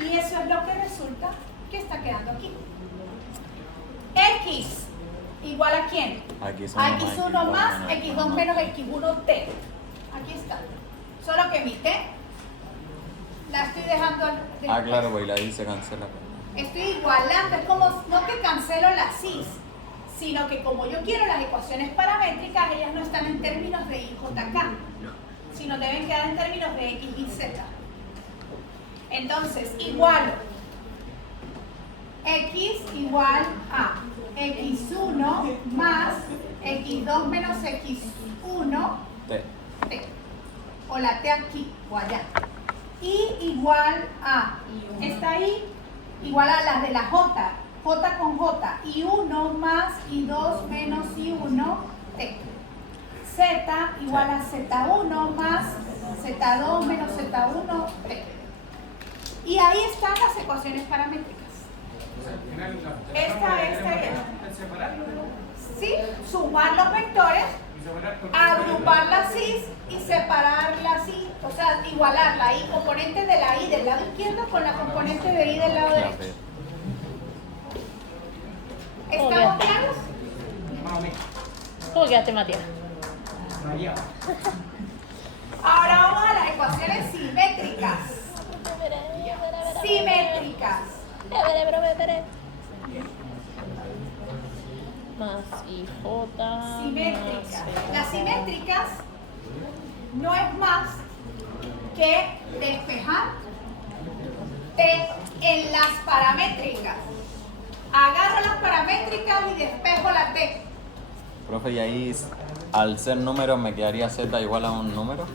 Y eso es lo que resulta que está quedando aquí. X igual a quién? X1 más X2 menos X1T. Aquí está. Solo que mi T la estoy dejando. Ah, claro, pues la I se cancela. Estoy igualando, es como no que cancelo la cis, sino que como yo quiero las ecuaciones paramétricas, ellas no están en términos de I, J, K, sino deben quedar en términos de X y Z. Entonces, igualo X igual a X1 más X2 menos X1 T. T, o la T aquí o allá, y igual a esta I igual a las de la J, J con J, y 1 más y 2 menos y 1 T. Z igual a Z1 más Z2 menos Z1 T. Y ahí están las ecuaciones paramétricas. Esta y esta. Sí, sumar los vectores, agrupar la cis y separar la cis, o sea, igualar la I, componente de la I del lado izquierdo con la componente de I del lado derecho. ¿Estamos claros? ¿Cómo quedaste, Matías? Ahora vamos a las ecuaciones simétricas. Simétricas. más IJ Simétricas. más Las simétricas no es más que despejar T en las paramétricas. Agarro las paramétricas y despejo la T. Profe, y ahí al ser números me quedaría Z igual a un número.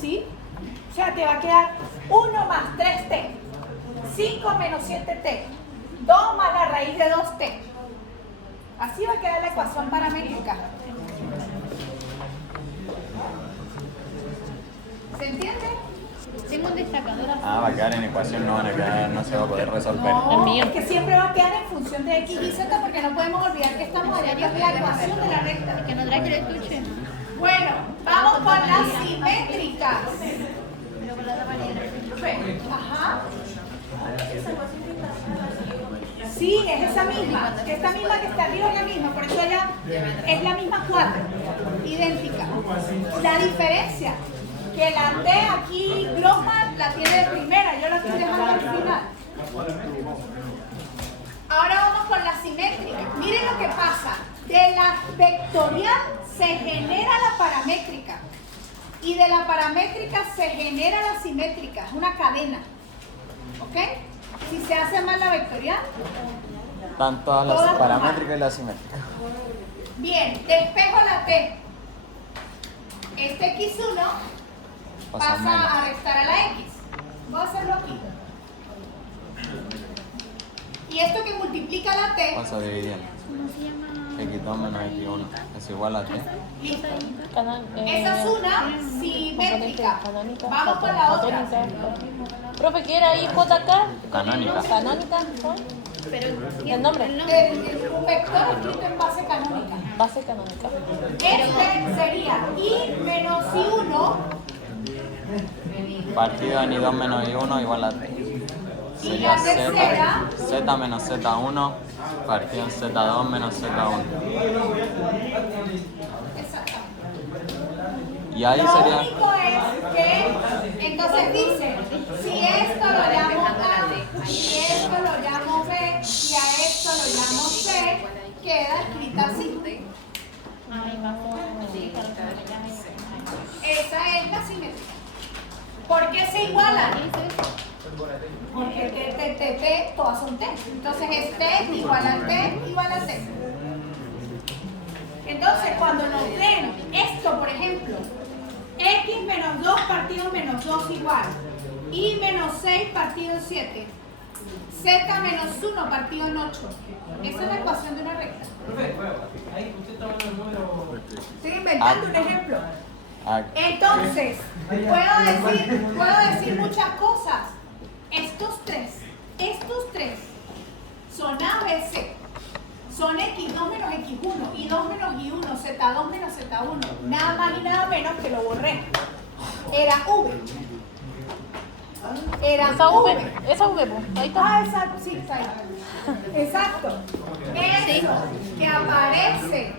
Sí. O sea, te va a quedar 1 más 3T, 5 menos 7T, 2 más la raíz de 2T. Así va a quedar la ecuación paramétrica. ¿Se entiende? Tengo un destacador así. Ah, va a quedar en ecuación, no van a quedar, no se va a poder resolver. No, El mío. es que siempre va a quedar en función de X y Z porque no podemos olvidar que estamos allá en la ecuación de la recta. Que no trae que lo escuche. Bueno, vamos con las simétricas. Pero con la otra manera. Ajá. Sí, es esa misma. Esta misma que está arriba es la misma, por eso ya es la misma 4. Idéntica. La diferencia, que la T aquí, Grossman la tiene de primera, yo la estoy dejando al final. Ahora vamos con la simétrica. Miren lo que pasa. De la vectorial se genera la paramétrica. Y de la paramétrica se genera la simétrica. Es una cadena. ¿Ok? Si se hace mal la vectorial. Están todas las Todas paramétricas y las simétricas. Bien, despejo la T. Este X1 Pasa pasa menos. a restar a la X. Voy a hacerlo aquí. Y esto que multiplica la T. Pasa dividiendo. X2 menos X1 es igual a T. Listo. Esa Esa es una simétrica. Vamos con la otra. Profe, ¿qué era IJK? Canónica. Canónica, ¿no? Pero El nombre. Un vector escrito en base canónica. Base canónica. Este sería I menos I1 Partido en I2 menos I1 igual a T. Sería la tercera. Z menos Z1 partido en Z2 menos Z1. Exactamente. Y ahí Lo sería... único es que, entonces dice, si esto lo llamo A, y esto lo llamo B, y a esto lo llamo C, queda escrita así. Esa es la simetría. ¿Por qué se igualan? Porque T, todas son T. Entonces es T igual a T igual a T. Entonces cuando nos den esto, por ejemplo, X menos 2 partido menos 2 igual, Y menos 6 partido en 7, Z menos 1 partido en 8. Esa es la ecuación de una recta. Estoy inventando un ejemplo. Ah, Entonces, puedo decir muchas cosas. Estos tres son A, B, C. Son X2 menos X1, Y2 menos Y1, Z2 menos Z1. Nada más y nada menos que lo borré. Era V. Era Esa V. V, pues. Ahí está. Ah, exacto, sí, está ahí. Exacto. Eso que aparece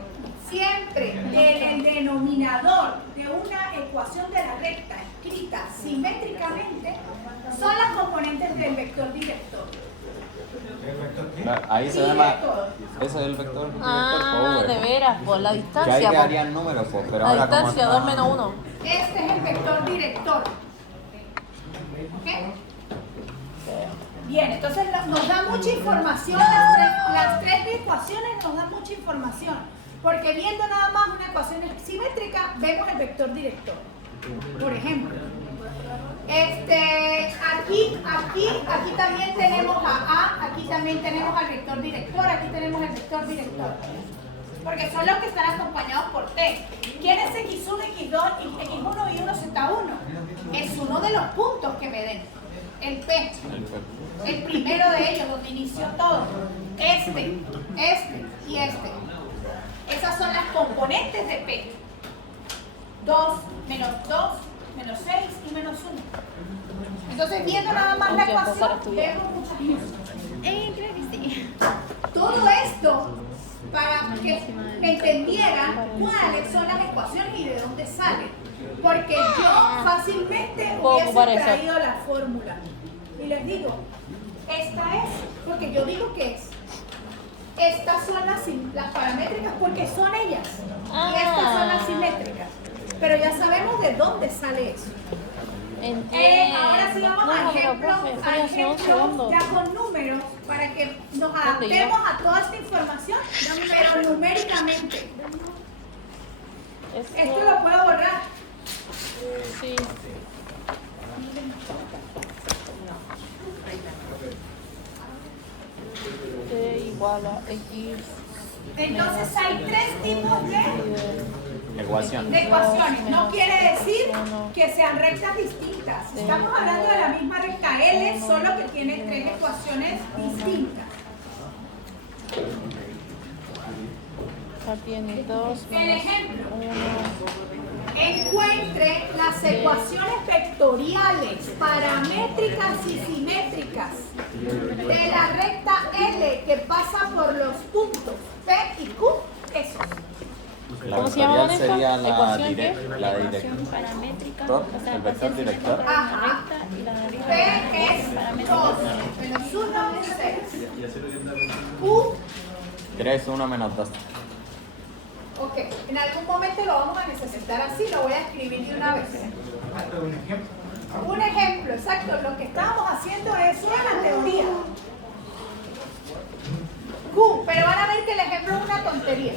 siempre en el denominador de una ecuación de la recta escrita simétricamente son las componentes del vector director. ahí se ve más... Ese es el vector director Ah, power. de veras, por la Que ahí distancia. quedarían números, pues, pero La ahora como distancia, está- 2 menos 1. Este es el vector director. ¿Ok? Bien, entonces nos da mucha información, las tres ecuaciones nos dan mucha información, porque viendo nada más una ecuación simétrica, vemos el vector director. Por ejemplo, aquí también tenemos a A, aquí también tenemos al vector director, aquí tenemos el vector director. Porque son los que están acompañados por T. ¿Quién es X1, X2, X1 y 1, Z1? Es uno de los puntos que me den. El P. El primero de ellos, donde inició todo. Este y este. Esas son las componentes de P. 2, menos 6 y menos 1. Entonces, viendo nada más la Hay que empezar a ecuación, estudiar. vemos muchas cosas. Creo que sí. Todo esto para que entendieran cuáles son las ecuaciones y de dónde salen. Porque yo fácilmente Puedo ocupar hubiese eso. traído la fórmula. Y les digo, Esta es, porque yo digo que es. Estas son las paramétricas porque son ellas. Y estas son las simétricas. Pero ya sabemos de dónde sale eso. Ahora sí vamos a ejemplos ya con números para que nos adaptemos a toda esta información, pero numéricamente. Esto lo puedo borrar. Sí. T igual a X. Entonces hay tres tipos de Ecuación. ecuaciones. No quiere decir que sean rectas distintas. Estamos hablando de la misma recta L, solo que tiene tres ecuaciones distintas. Ya tiene 2 El menos ejemplo. 1. Encuentre las ecuaciones vectoriales, paramétricas y simétricas de la recta L que pasa por los puntos P y Q. Esos. La ¿Cómo se llama vectorial esta? sería la ¿Ecuación directa. qué? La Ecuación directa. paramétrica, ¿Todo? o sea, El vector ecuación director. simétrica de la Ajá. recta y la de arriba P de la es paramétrica 2 menos 1 es 6. Q, 3, 1 menos 2. ok, en algún momento lo vamos a necesitar así, lo voy a escribir de una vez. Un ejemplo, exacto, lo que estábamos haciendo es una teoría. Q, pero van a ver que el ejemplo es una tontería.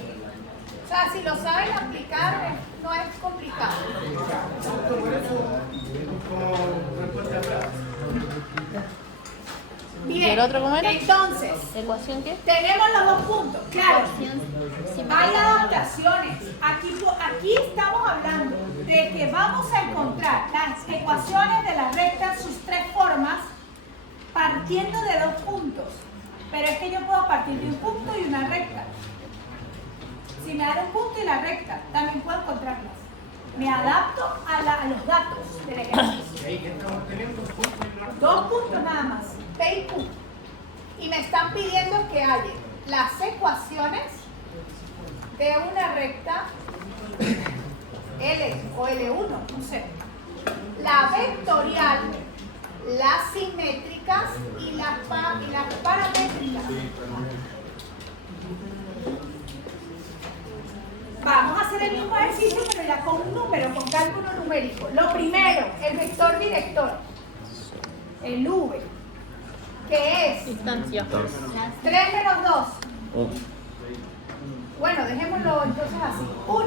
O sea, si lo saben aplicar, no es complicado. Bien, ¿Y el otro cómo era? entonces, ¿Ecuación qué? tenemos los dos puntos, claro. ecuación Hay simétrica. adaptaciones. Aquí estamos hablando de que vamos a encontrar las ecuaciones de la recta, sus tres formas, partiendo de dos puntos. Pero es que yo puedo partir de un punto y una recta. Si me dan un punto y la recta, también puedo encontrarlas. Me adapto a los datos del ejercicio. Dos puntos nada más, P y Q. Y me están pidiendo que haya las ecuaciones de una recta L o L1, no sé. La vectorial, las simétricas y las paramétricas. Vamos a hacer el mismo ejercicio, pero ya con un número, con cálculo numérico. Lo primero, el vector director, el V, que es Distancia. 3 menos 2. 1. Bueno, dejémoslo entonces así. 1,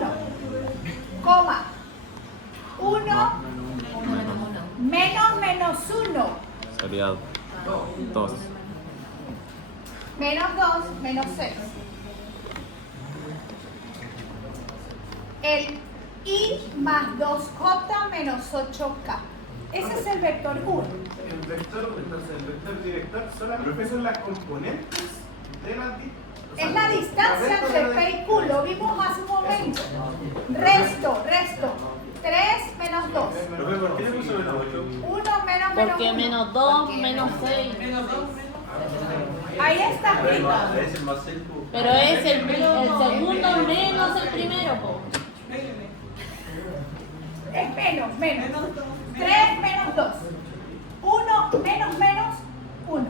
coma, 1 menos 1. Sería 2. Menos 2, menos 6. El I más 2J menos 8K. Ese es el vector 1. El vector, entonces el vector director solamente son las componentes de la Es la distancia entre P y Q, lo vimos hace un momento. Resto. 3 menos 2. ¿Por qué le puso menos 8? 1 menos Porque 1. menos 2, menos 6. Ahí está escrito. Es el más seco. Pero es el segundo menos el primero, po. Es menos. 3 menos 2. 1 menos 1.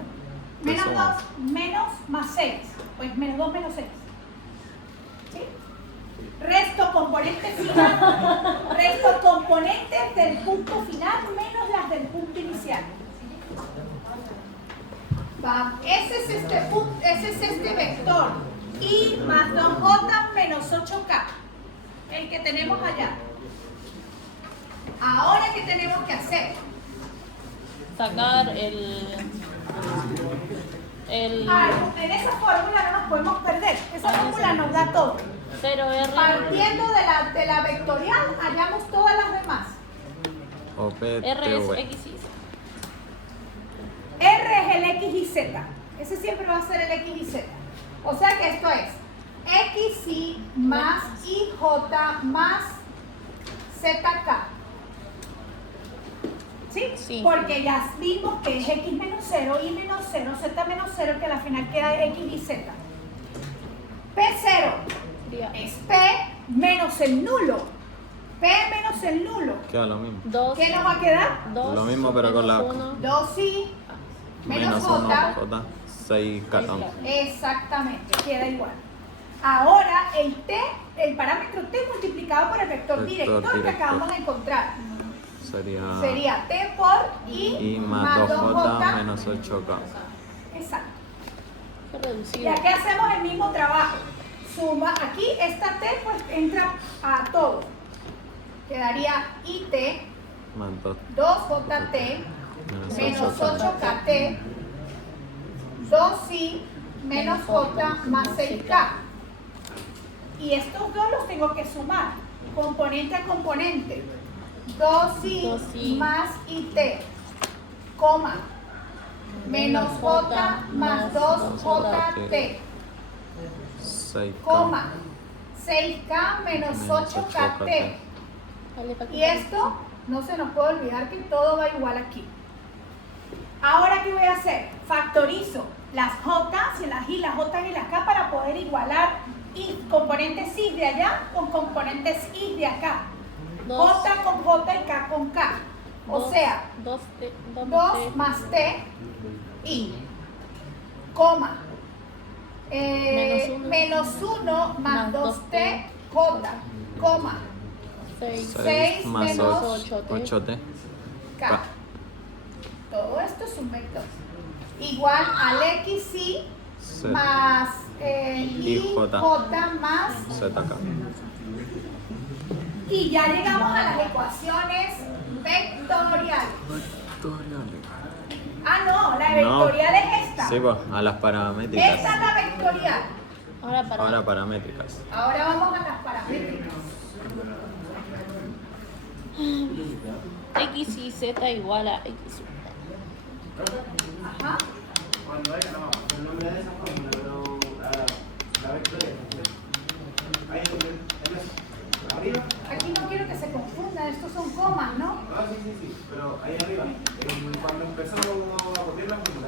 Menos 2 menos más 6. Pues menos 2 menos 6. ¿Sí? Resto componentes final. Resto componentes del punto final menos las del punto inicial. Va. Ese es este vector. I más 2J menos 8K. El que tenemos allá. Ahora, ¿qué tenemos que hacer? Sacar el En esa fórmula no nos podemos perder. Esa fórmula nos da todo. 0R. Partiendo de la vectorial, hallamos todas las demás. O P, R T, es V. X y Z. R es el X y Z. Ese siempre va a ser el X y Z. O sea que esto es XY más IJ más ZK. ¿Sí? Sí. Porque ya vimos que es X menos 0, Y menos 0, Z menos 0, que al final queda X y Z. P0 es P menos el nulo. P menos el nulo. Queda lo mismo. 2. ¿Qué nos va a quedar? Lo mismo, pero con la- 1. 2i menos 1 J, 6 catón. Exactamente, queda igual. Ahora el parámetro t multiplicado por el vector director que acabamos de encontrar. Sería t por i más 2j menos 8k. Exacto. Qué reducido. Y aquí hacemos el mismo trabajo. Suma, aquí esta t pues entra a todo. Quedaría it Más 2jt menos 8kt 2i menos j más 6k. Y estos dos los tengo que sumar, componente a componente. 2i más it, coma, menos j más 2jt, 6k. coma, 6k menos 8kt. Dale, pa' que Y esto no se nos puede olvidar que todo va igual aquí. Ahora, ¿qué voy a hacer? Factorizo las j y las i, las j y las k para poder igualar componentes i de allá con componentes i de acá. Dos. J con j y k con k. O sea, 2 más t i, coma, menos 1 más 2t j, coma, 6 6 más menos 8t. k. Todo esto es un vector. Igual al xi más ij más ZK. y ya llegamos a las ecuaciones vectoriales. Ah, no, la vectorial es esta. Sí, pues, a las paramétricas. Esta es la vectorial. Ahora paramétricas. Ahora vamos a las paramétricas. X y Z igual a X. Ajá. Cuando haya, no, el nombre de esa fórmula, pero la vectoria. Ahí arriba. Aquí no quiero que se confundan, estos son comas, ¿no? Ah, sí, pero ahí arriba, cuando empezamos a poner la fórmula,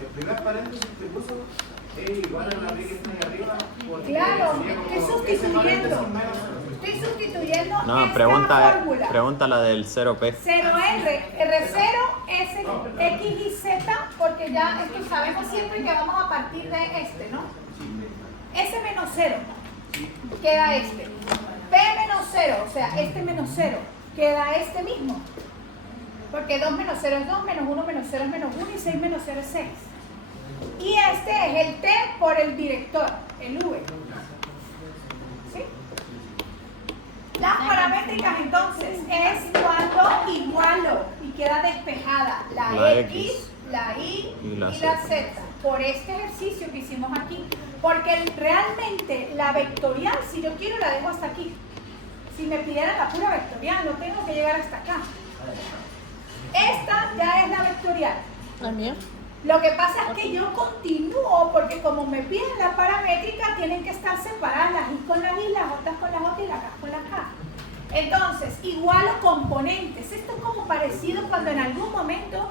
el primer paréntesis que puso es igual a la B que está ahí arriba. Claro, sería como estoy ese sustituyendo. paréntesis menos Estoy sustituyendo No, esta pregunta fórmula. la del 0p. 0R, R0 es el X y Z, porque ya esto sabemos siempre que vamos a partir de este, ¿no? S menos 0, queda este. P menos 0, o sea, este menos 0, queda este mismo. Porque 2 menos 0 es 2, menos 1 menos 0 es menos 1 y 6 menos 0 es 6. Y este es el T por el director, el V. ¿Sí? Las paramétricas entonces es cuando igualo y queda despejada la La X, X, la Y y la la Z. Z por este ejercicio que hicimos aquí. Porque realmente la vectorial, si yo quiero, la dejo hasta aquí. Si me pidieran la pura vectorial, no tengo que llegar hasta acá. Esta ya es la vectorial. También. Lo que pasa es que yo continúo porque como me piden la paramétrica tienen que estar separadas las i con las i, las j con las j y las k con las k. Entonces, igualo componentes. Esto es como parecido cuando en algún momento,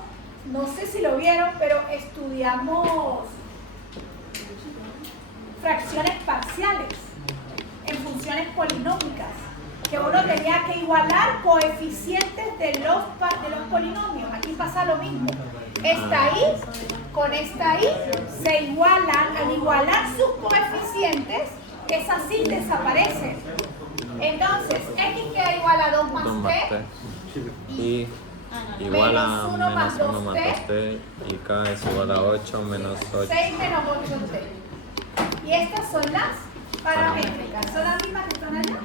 no sé si lo vieron, pero estudiamos fracciones parciales en funciones polinómicas, que uno tenía que igualar coeficientes de los polinomios. Aquí pasa lo mismo. Esta i con esta i se igualan. Al igualar sus coeficientes, esas i desaparecen. Entonces, x queda igual a 2 más 2 más t t. Y igual a menos 1 más menos 1 más 2t. 2t. Y k es igual a 8 menos 8. 6 menos 8t. Y estas son las paramétricas. ¿Son las mismas que están allá?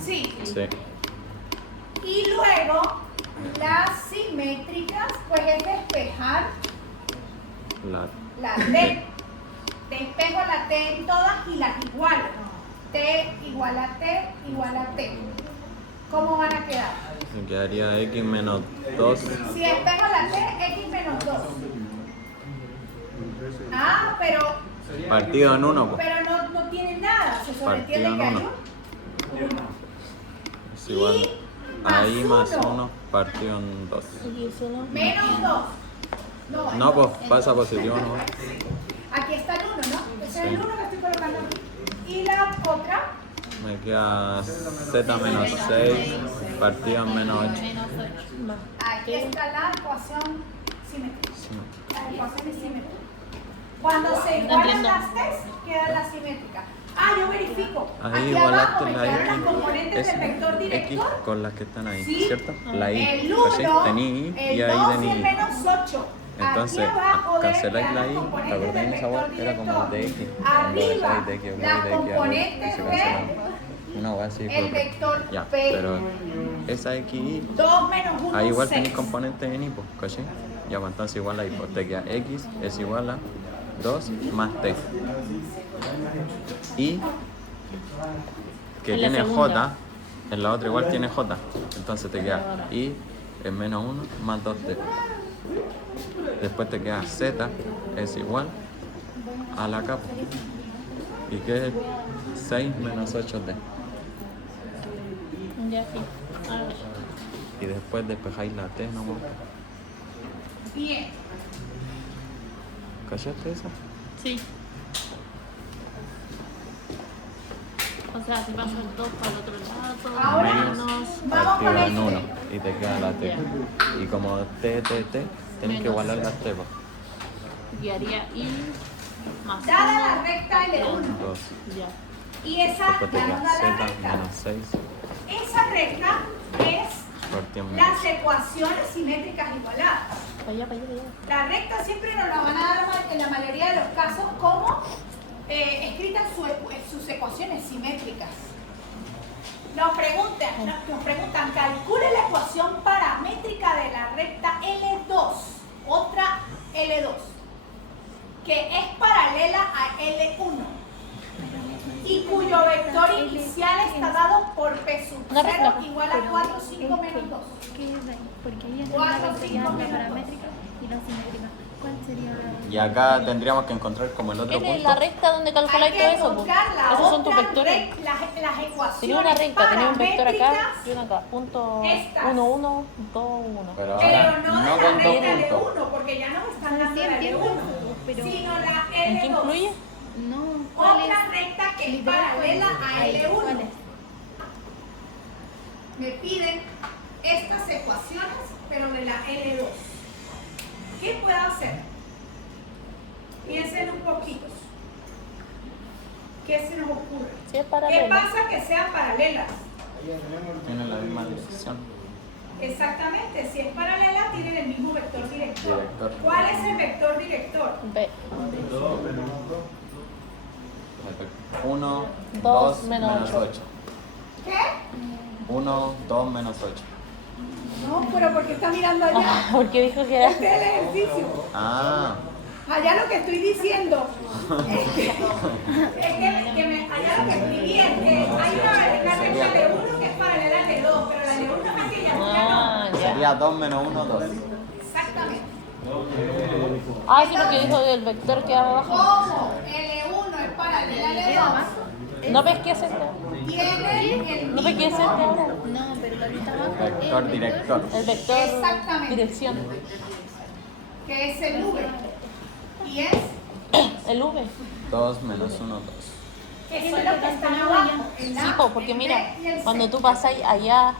Sí. Sí. Y luego, las simétricas, pues es despejar la T. Despejo la T en todas y las igualo. T igual a T igual a T. ¿Cómo van a quedar? Me quedaría x menos 2. Si despejo la T, x menos 2. Ah, pero Partido en 1, pues. no tiene nada. Se sobreentiende Partido que en hay uno. un 1. Es igual más a i más uno. 1 partido en 2. Aquí es uno. Menos 2. No, pues pasa positivo, ¿no? Aquí está el 1, ¿no? Ese es el Sí. 1 que estoy colocando aquí. Y la otra, Me queda z menos 6 partido en menos 8. aquí está la ecuación Simétrica. Sí. Las ecuaciones simétricas. Cuando se igualan entiendo. las T's, quedan las simétricas. Ah, yo verifico. Ahí Aquí igualaste abajo me la quedaron las X, componentes del vector X director. con las que están ahí, Sí. ¿cierto? La I, El ¿cachai? 1, Tení I y el ahí 2 y tení el I. menos 8. Entonces, Aquí abajo canceláis la I, ¿te componentes acordáis del de esa weá? vector Era como el de X. director. Cuando Arriba, dejáis de X, las volvéis de X a y componentes se de cancelan. Una weá así, el vector ya, P. pero esa X y 2 menos 1, ahí igual 6. tenéis componentes en I, pues, ¿cachai? Ya, pues entonces igual ahí, pues te queda X es igual a 2 más T. Y que En la tiene segunda. J, en la otra igual tiene J. Entonces te queda I es menos 1 más 2T. Después te queda Z es igual a la capa. ¿Y qué es 6 menos 8T? Ya, sí. A ver. Y después despejáis la T nomás. Bien. ¿Cachaste eso? Sí. O sea, si paso el 2 para el otro lado, Ahora, menos. vamos con en 1 este. y te queda la T. Y como T, tenés que Menos. igualar las T, pues. Y haría I más Dada la 1. recta L1. 2. Ya. Y esa Después te ya queda nos da la Z recta. menos 6 Esa recta es partido menos. las ecuaciones simétricas igualadas. Para allá, para allá, para allá. La recta siempre nos la van a dar en la mayoría de los casos como escritas sus ecuaciones simétricas. Nos preguntan, calcule la ecuación paramétrica de la recta L2, otra L2, que es paralela a L1 y cuyo vector inicial está dado por P sub Una 0 recta. igual a 4, 5 menos 2. ¿Qué es ahí? Porque ella es Cuatro, la recta cinco, la menos paramétrica y la simétrica. ¿Cuál sería Y acá tendríamos que encontrar como el otro Es punto. la recta donde Hay calculáis que todo eso, pues. encontrar la Esos son tus otra vectores. las ecuaciones Tenía una recta, tenía un vector acá paramétricas, y uno acá. Punto Estas. 1, 1, 2, 1. Pero pero ahora no de no la con dos recta puntos. L1, porque ya nos están dando la entiendo, L1, pero- sino la ¿En qué L2. influye? No, ¿cuál Otra es? recta que es Literal, paralela ¿cuál a es? ¿Cuál L1. es? Me piden estas ecuaciones, pero de la L2. ¿Qué puedo hacer? Piensen un poquito. ¿Qué se nos ocurre? Si es ¿Qué paralela. pasa que sean paralelas? Tienen la misma dirección. Exactamente, si es paralela tienen el mismo vector director. Director. ¿Cuál es el vector director? B. 1, Dos 2 menos menos ocho. 8. ¿Qué? 1, 2 menos 8. No, pero ¿por qué está mirando allá? Ah, porque dijo que era. Este es el ejercicio. Ah, Allá lo que estoy diciendo es que allá lo que escribí es que hay una recta de 1 que es paralela al de 2, pero la de 1 es aquella, Ah, ya. sería 2 menos 1, 2. Exactamente. Ah, sí, lo que dijo del vector que va abajo. Como L1 es paralela al L2, ¿No ves qué es este? tiene el ¿No ves qué es este mismo ahora? No, pero lo que está abajo es Vector director. El vector Exactamente. dirección. que es el V. Y es El V. 2 menos 1, 2. que son los que están abajo. El Sí, A, po, porque el B mira, y el C. cuando tú pasas allá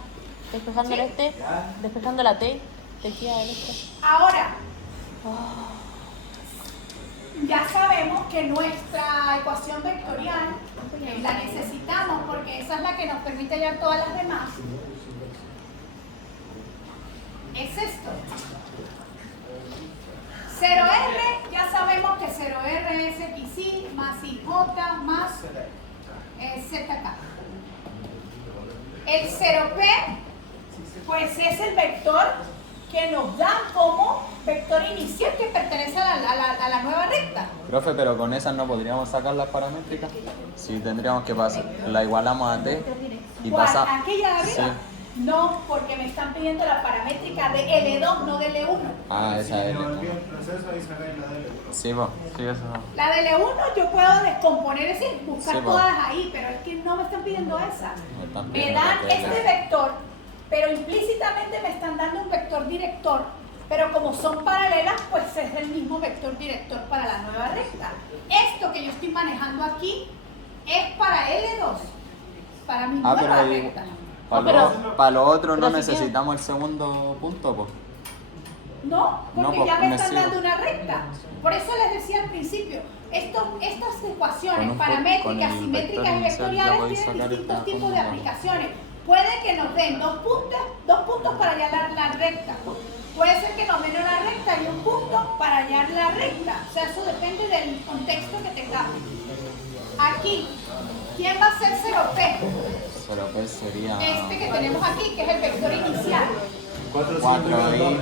despejando el este, despejando la T, te queda el este. Ahora, ya sabemos que nuestra ecuación vectorial la necesitamos porque esa es la que nos permite hallar todas las demás. Es esto. 0R, ya sabemos que 0R es XY más IJ más ZK. El 0P, pues es el vector que nos dan como vector inicial que pertenece a la nueva recta. Profe, pero con esas no podríamos sacar las paramétricas. Si tendríamos que pasar, la igualamos a T y ¿Cuál? pasa. ¿Aquella de arriba? Sí. No, porque me están pidiendo la paramétrica de L2, no de L1. Ah, esa es. No, el proceso ahí sacáis la de Sí, po. Sí, eso. La de L1 yo puedo descomponer, es decir, buscar Sí, po. todas ahí, pero es que no me están pidiendo esa. Me están Me pidiendo dan la de este L. vector, pero implícitamente me están dando un vector director, pero como son paralelas, pues es el mismo vector director para la nueva recta. Esto que yo estoy manejando aquí es para L2, para mi Ah, nueva pero recta. para pero- lo otro no pero si necesitamos el segundo punto, pues. No, porque No, ya me me están sigo. dando una recta. Por eso les decía al principio, estas ecuaciones Con paramétricas, el simétricas vector y inicial ya vectoriales podéis tienen sacar distintos esta tipos de fórmula. aplicaciones. Puede que nos den dos puntos para hallar la recta. Puede ser que nos den una recta y un punto para hallar la recta. O sea, eso depende del contexto que tengamos. Aquí, ¿quién va a ser 0P? Pero pues sería Este que tenemos aquí, que es el vector inicial. 4i,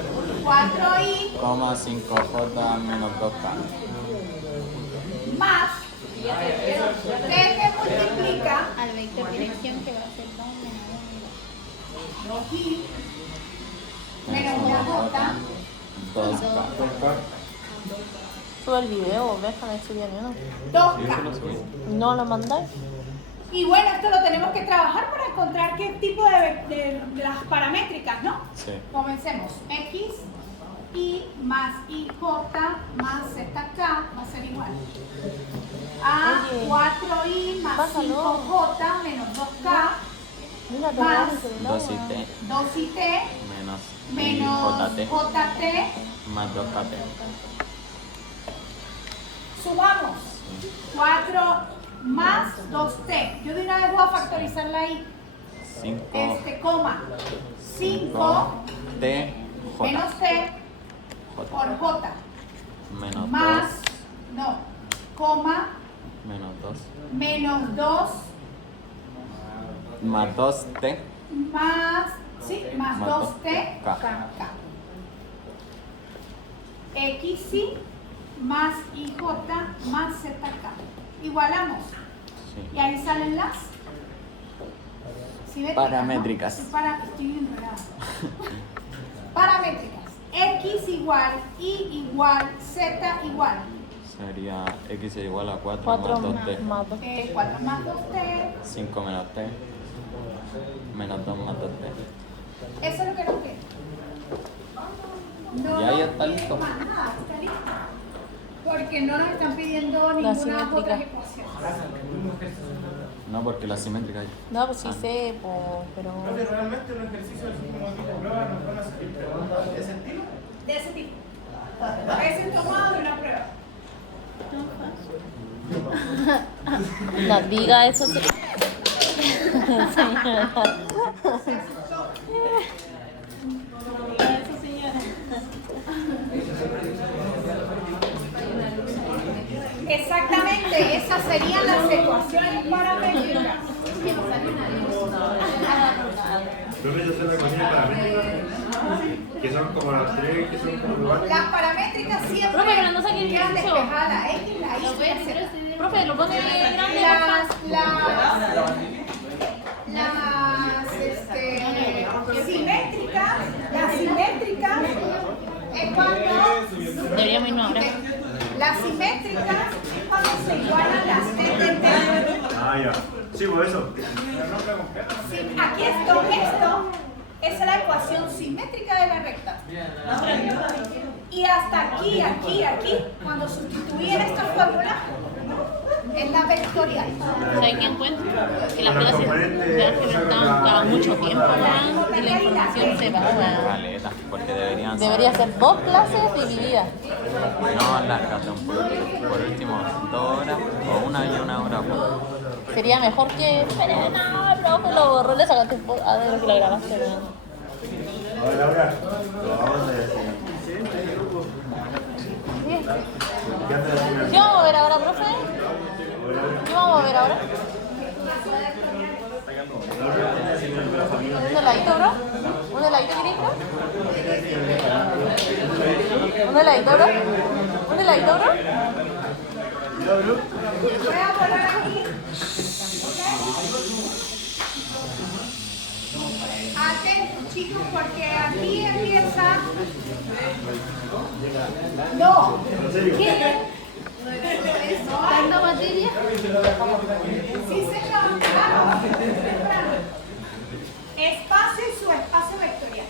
4i 5j menos 2k. más t que multiplica Al vector dirección que va a ser 2 menos i menos una j 2k. Sube el video, déjame subir ni uno. 2k. No lo mandáis. Y bueno, esto lo tenemos que trabajar para encontrar qué tipo de las paramétricas, ¿no? Sí. Comencemos. X, Y más IJ más ZK va a ser igual a Oye, 4i más bájalo. 5j menos 2k Mira, te Más. voy a celular. 2it 2it menos jt jt más 2kt. sumamos 4 más 2t. Yo de una vez voy a factorizar la i. 5 Coma 5 t menos t j por j menos más, no, coma 2 menos 2 menos 2 más 2t más, sí, más Más 2t K. k. XY más IJ más ZK. Igualamos. Y sí. ahí salen las simétricas, Paramétricas. ¿no? Estoy enredada. Paramétricas. X igual, Y igual, Z igual. Sería x es igual a 4 4 más 2t. más 2. 4 más 2t. 5 menos t menos 2 más 2t. Eso es lo que nos queda. No Ya, ya nos está piden listo. más nada, está listo. Porque no nos están pidiendo ninguna simétrica. otra ecuación. No, porque la simétrica hay. No, pues sí sé, pero. Entonces, realmente un ejercicio así como tipo prueba nos van a salir preguntas de ese estilo. De ese tipo. Es el tomado de una prueba. No diga eso. Exactamente, esas serían las ecuaciones paramétricas. Entonces, yo sé las ecuaciones paramétricas, que son como las tres, que son como iguales. Las paramétricas siempre Profe, pero no saque el quedan ejercicio. despejadas, la X, la Y y la Z. Profe, lo pone grande. Las simétricas es cuando Deberíamos irnos ahora. las simétricas es cuando se igualan las T de T. Ah, ya. Sí, por eso. Sí, aquí esto, esa es la ecuación simétrica de la recta. Y hasta aquí, cuando sustituyen esta fórmula, es la vectorial. ¿Saben qué encuentro? Que las clases de álgebra estaban mucho tiempo más y la información se va. Caleta, porque deberían Debería ser 2 clases divididas. No, largas por último 2 horas o 1 y 1 hora. Sería mejor que. Pero no, profe, lo borró, le sacaste foto. A ver que la grabaste. ¿No? Ahora, Laura, lo vamos a decir. ¿Qué andas haciendo? ¿Qué vamos a ver ahora, profe? ¿Qué vamos a ver ahora? ¿Un heladito, bro? ¿Un heladito, querido? ¿Un heladito, bro? ¿Un heladito, bro? Voy a poner aquí. Atentos, chicos, porque aquí empieza. No. ¿Qué? ¿Dando materia? Sí, señor. Claro. Espacio y subespacio vectorial.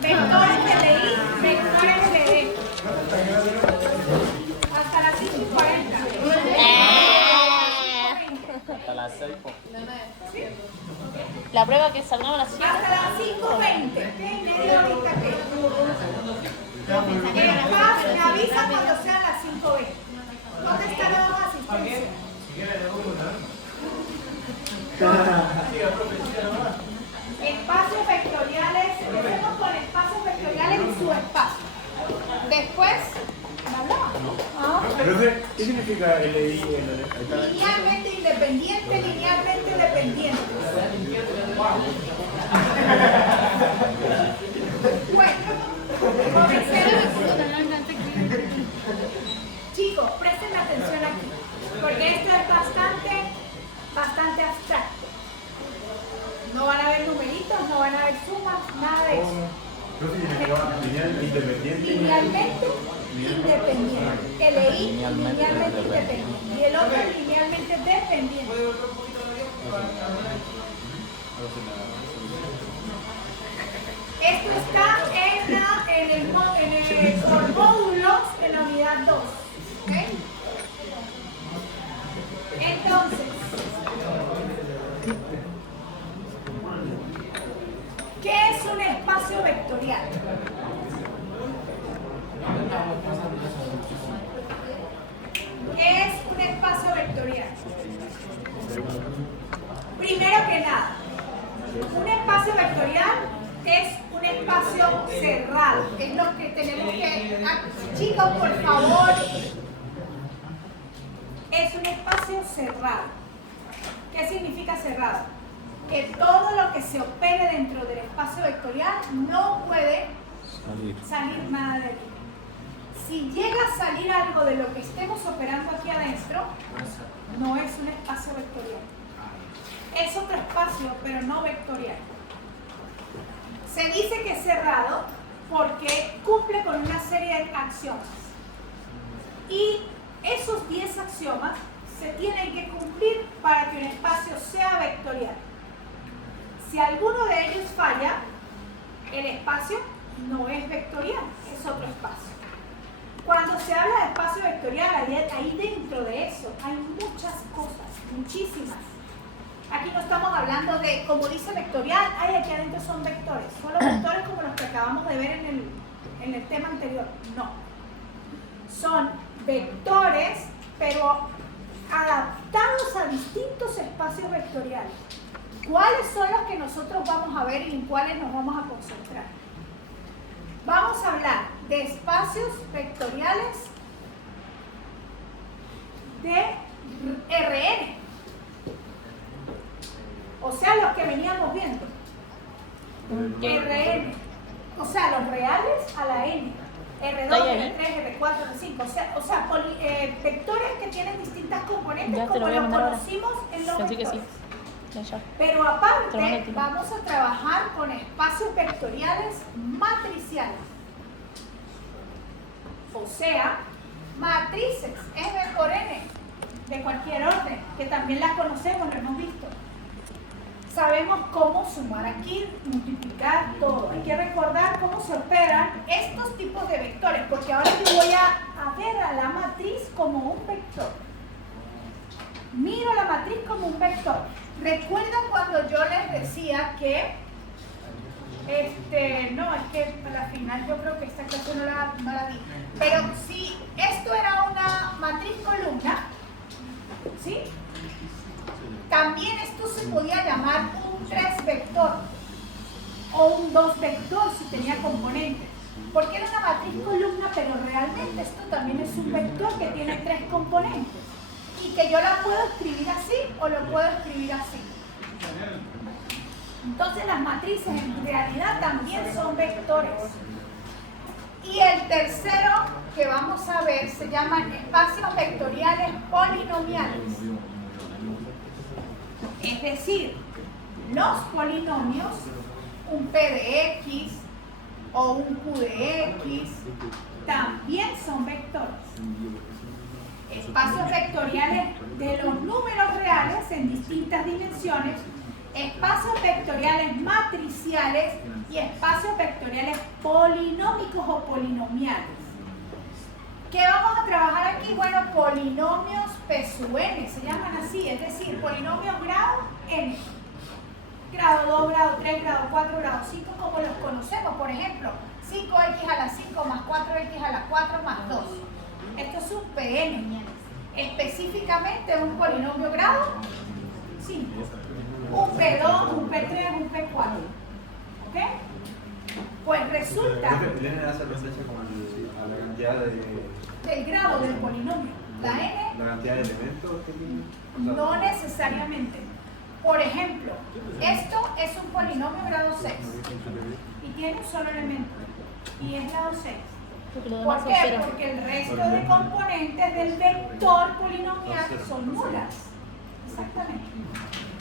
Vectores de I, vectores de D. Hasta las 5:40. Hasta las 6. La prueba que salgamos a las 7. Hasta las 5:20. ¿Qué? Media horita que. Me avisa cuando sean las 5:20. ¿Dónde están los asistentes? Espacios vectoriales, empecemos con espacios vectoriales y subespacios. Después, Profe, ¿qué significa LI en la linealmente independiente, linealmente dependiente. Bueno, comencemos. Chicos, presten atención aquí, porque esto es bastante abstracto. No van a haber numeritos, no van a haber sumas, nada de eso. Profe, significa lineal independiente. Linealmente independiente. LI linealmente independiente. Y el otro linealmente dependiente. Esto está por módulos en la unidad 2. ¿Ok? Entonces, ¿qué es un espacio vectorial? ¿Qué es un espacio vectorial? Primero que nada, un espacio vectorial es un espacio cerrado. Es lo que tenemos que... Chicos, por favor. Es un espacio cerrado. ¿Qué significa cerrado? Que todo lo que se opere dentro del espacio vectorial no puede salir nada de él. Si llega a salir algo de lo que estemos operando aquí adentro, no es un espacio vectorial. Es otro espacio, pero no vectorial. Se dice que es cerrado porque cumple con una serie de axiomas. Y esos 10 axiomas se tienen que cumplir para que un espacio sea vectorial. Si alguno de ellos falla, el espacio no es vectorial, es otro espacio. Cuando se habla de espacio vectorial, ahí dentro de eso hay muchas cosas, muchísimas. Aquí no estamos hablando de, como dice vectorial, aquí adentro son vectores. Son los vectores como los que acabamos de ver en el tema anterior. No. Son vectores, pero adaptados a distintos espacios vectoriales. ¿Cuáles son los que nosotros vamos a ver y en cuáles nos vamos a concentrar? Vamos a hablar de espacios vectoriales de Rn. O sea, los que veníamos viendo. Rn. O sea, los reales a la n. R2, R3, R4, R5. O sea vectores que tienen distintas componentes como los conocimos en los vectores. Pero aparte, vamos a trabajar con espacios vectoriales matriciales. O sea, matrices M por N de cualquier orden, que también las conocemos, lo hemos visto. Sabemos cómo sumar aquí, multiplicar, todo. Hay que recordar cómo se operan estos tipos de vectores, porque ahora yo voy a ver a la matriz como un vector. Miro la matriz como un vector. ¿Recuerdan cuando yo les decía que no, es que a la final yo creo que esta clase no la di. Pero si esto era una matriz columna, ¿sí? También esto se podía llamar un 3 vector o un 2 vector si tenía componentes. Porque era una matriz columna, pero realmente esto también es un vector que tiene 3 componentes. Y que yo la puedo escribir así o lo puedo escribir así. Entonces las matrices en realidad también son vectores. Y el tercero que vamos a ver se llaman espacios vectoriales polinomiales. Es decir, los polinomios, un P de X o un Q de X, también son vectores. Espacios vectoriales de los números reales en distintas dimensiones, espacios vectoriales matriciales y espacios vectoriales polinómicos o polinomiales. ¿Qué vamos a trabajar aquí? Bueno, polinomios P sub n, se llaman así, es decir, polinomios grado n. Grado 2, grado 3, grado 4, grado 5, como los conocemos. Por ejemplo, 5x a la 5 más 4x a la 4 más 2. Esto es un PN. Específicamente un polinomio grado 5. Un P2, un P3, un P4. ¿Ok? Pues resulta Tiene esa referencia como a la cantidad del grado del polinomio. La n la cantidad de elementos que tiene. no necesariamente. Por ejemplo, esto es un polinomio grado 6 y tiene un solo elemento y es grado 6. ¿Por qué? Porque el resto de componentes del vector polinomial son nulas. Exactamente.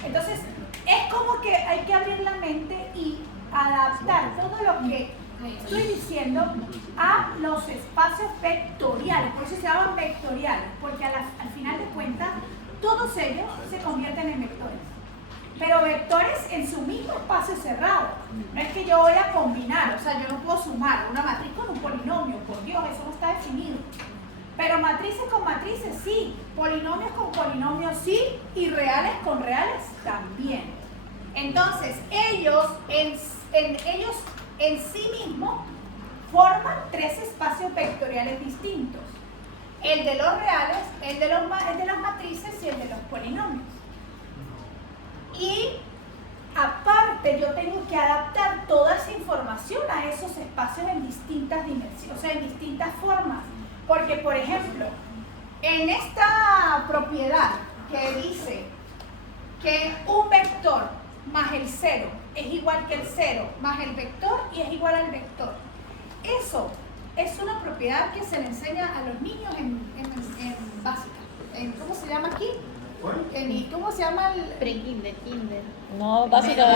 Entonces, es como que hay que abrir la mente y adaptar todo lo que estoy diciendo a los espacios vectoriales. Por eso se llaman vectoriales, porque al final de cuentas, todos ellos se convierten en vectores. Pero vectores en su mismo espacio cerrado. No es que yo voy a combinar, o sea, yo no puedo sumar una matriz con un polinomio, por Dios, eso no está definido. Pero matrices con matrices sí, polinomios con polinomios sí, y reales con reales también. Entonces, ellos en sí mismos forman tres espacios vectoriales distintos. El de los reales, el de las matrices y el de los polinomios. Y aparte yo tengo que adaptar toda esa información a esos espacios en distintas dimensiones, o sea, en distintas formas. Porque, por ejemplo, en esta propiedad que dice que un vector más el 0 es igual que el 0 más el vector y es igual al vector. Eso es una propiedad que se le enseña a los niños en básica. ¿Cómo se llama aquí? ¿Cómo se llama el...? Pre-kinder, kinder. No, básica.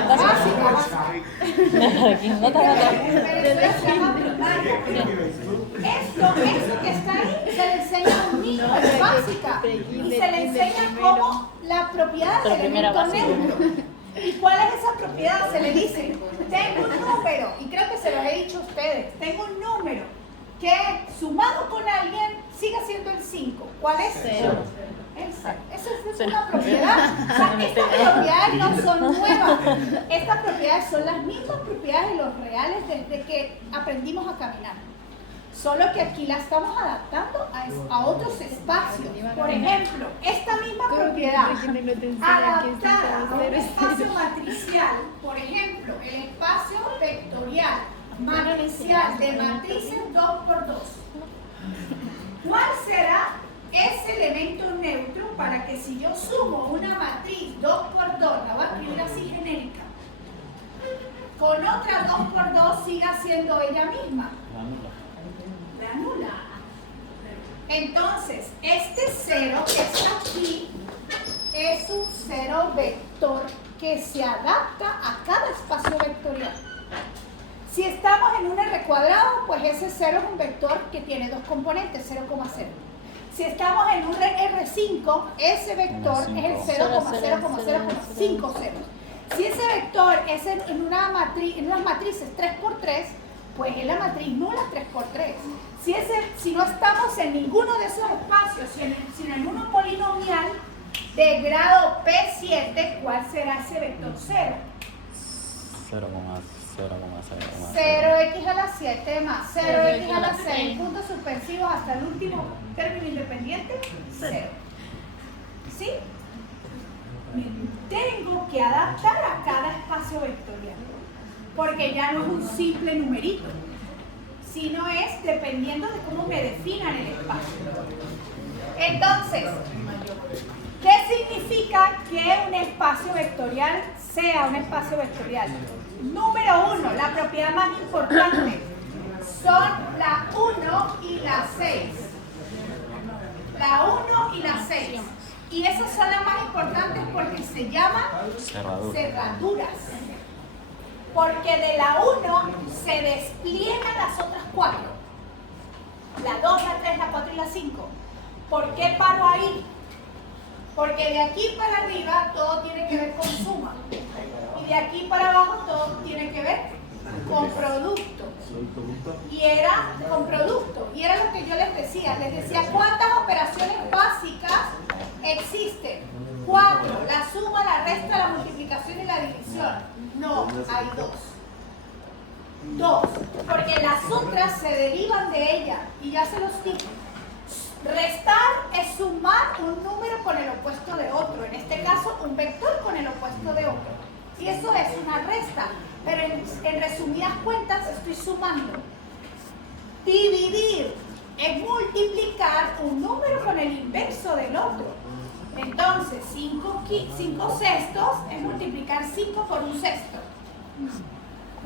Esto que está ahí se le enseña a un niño en básica y se le enseña como la propiedad del elemento neutro. ¿Y cuál es esa propiedad? Se le dice, tengo un número, y creo que se los he dicho a ustedes, tengo un número que sumado con alguien siga siendo el 5. ¿Cuál es? 0. Esa es una propiedad. O sea, estas propiedades no son nuevas. Estas propiedades son las mismas propiedades de los reales desde que aprendimos a caminar. Solo que aquí la estamos adaptando a otros espacios. Por ejemplo, esta misma propiedad adaptada a un espacio matricial, por ejemplo, el espacio vectorial matricial de matrices 2×2. ¿Cuál será ese elemento neutro para que si yo sumo una matriz 2×2, la voy a escribir así genérica, con otra 2×2 siga siendo ella misma? La nula. Entonces, este 0 que está aquí es un 0 vector que se adapta a cada espacio vectorial. Si estamos en un R cuadrado, pues ese 0 es un vector que tiene dos componentes, 0,0. Si estamos en un R5, ese vector es el 0,0,0,5 ceros. Si ese vector es en unas matrices 3×3, pues es la matriz nula 3×3. Si no estamos en ninguno de esos espacios, sino en uno polinomial de grado P7, ¿cuál será ese vector 0? 0x a la 7 más 0x a la 6, puntos suspensivos hasta el último término independiente, 0. ¿Sí? Tengo que adaptar a cada espacio vectorial, porque ya no es un simple numerito, sino es dependiendo de cómo me definan el espacio. Entonces, ¿qué significa que un espacio vectorial sea un espacio vectorial? Número 1, la propiedad más importante son la 1 y la 6. La 1 y la 6. Y esas son las más importantes porque se llaman cerraduras. Porque de la 1 se despliegan las otras 4. La 2, la 3, la 4 y la 5. ¿Por qué paro ahí? Porque de aquí para arriba todo tiene que ver con suma. Y de aquí para abajo todo tiene que ver con producto. Y era con producto. Y era lo que yo les decía. Les decía, ¿cuántas operaciones básicas existen? 4. La suma, la resta, la multiplicación y la división. No, hay 2. 2, porque las otras se derivan de ella, y ya se los dije. Restar es sumar un número con el opuesto de otro, en este caso un vector con el opuesto de otro. Y eso es una resta, pero en resumidas cuentas estoy sumando. Dividir es multiplicar un número con el inverso del otro. Entonces, 5 sextos es multiplicar 5 por un sexto.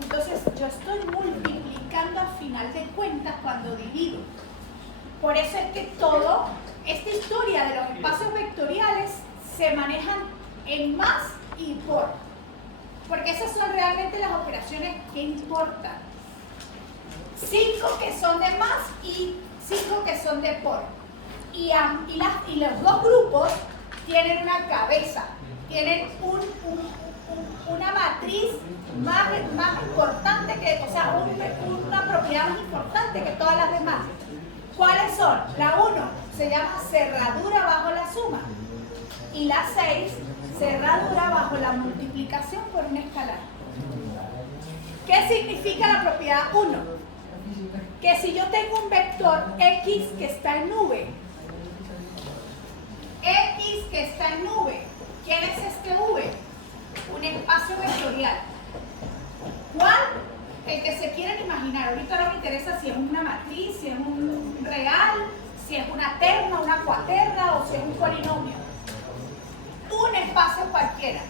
Entonces, yo estoy multiplicando al final de cuentas cuando divido. Por eso es que esta historia de los espacios vectoriales se manejan en más y por. Porque esas son realmente las operaciones que importan. 5 que son de más y 5 que son de por. Y los dos grupos tienen una cabeza, tienen una matriz más importante que, o sea, una propiedad más importante que todas las demás. ¿Cuáles son? La 1 se llama cerradura bajo la suma y la 6 cerradura bajo la multiplicación por un escalar. ¿Qué significa la propiedad 1? Que si yo tengo un vector x que está en nube, x que está en nube, ¿quién es este v? Un espacio vectorial. ¿Cuál? El que se quieran imaginar. Ahorita no me interesa si es una matriz, si es un real, si es una terna, una cuaterna o si es un polinomio. Un espacio cualquiera.